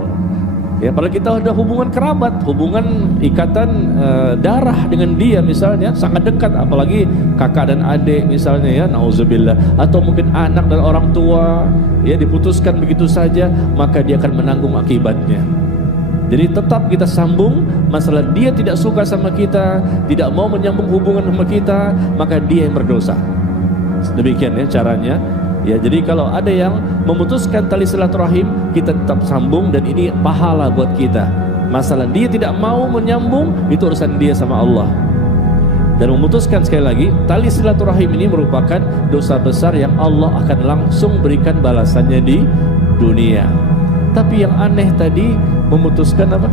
ya padahal kita ada hubungan kerabat, hubungan ikatan darah dengan dia misalnya, sangat dekat, apalagi kakak dan adik misalnya ya, nauzubillah, atau mungkin anak dan orang tua, ya diputuskan begitu saja, maka dia akan menanggung akibatnya. Jadi tetap kita sambung, masalah dia tidak suka sama kita, tidak mau menyambung hubungan sama kita, maka dia yang berdosa. Demikian ya caranya. Ya, jadi kalau ada yang memutuskan tali silaturahim, kita tetap sambung dan ini pahala buat kita. Masalah dia tidak mau menyambung, itu urusan dia sama Allah. Dan memutuskan, sekali lagi, tali silaturahim ini merupakan dosa besar yang Allah akan langsung berikan balasannya di dunia. Tapi yang aneh tadi memutuskan apa?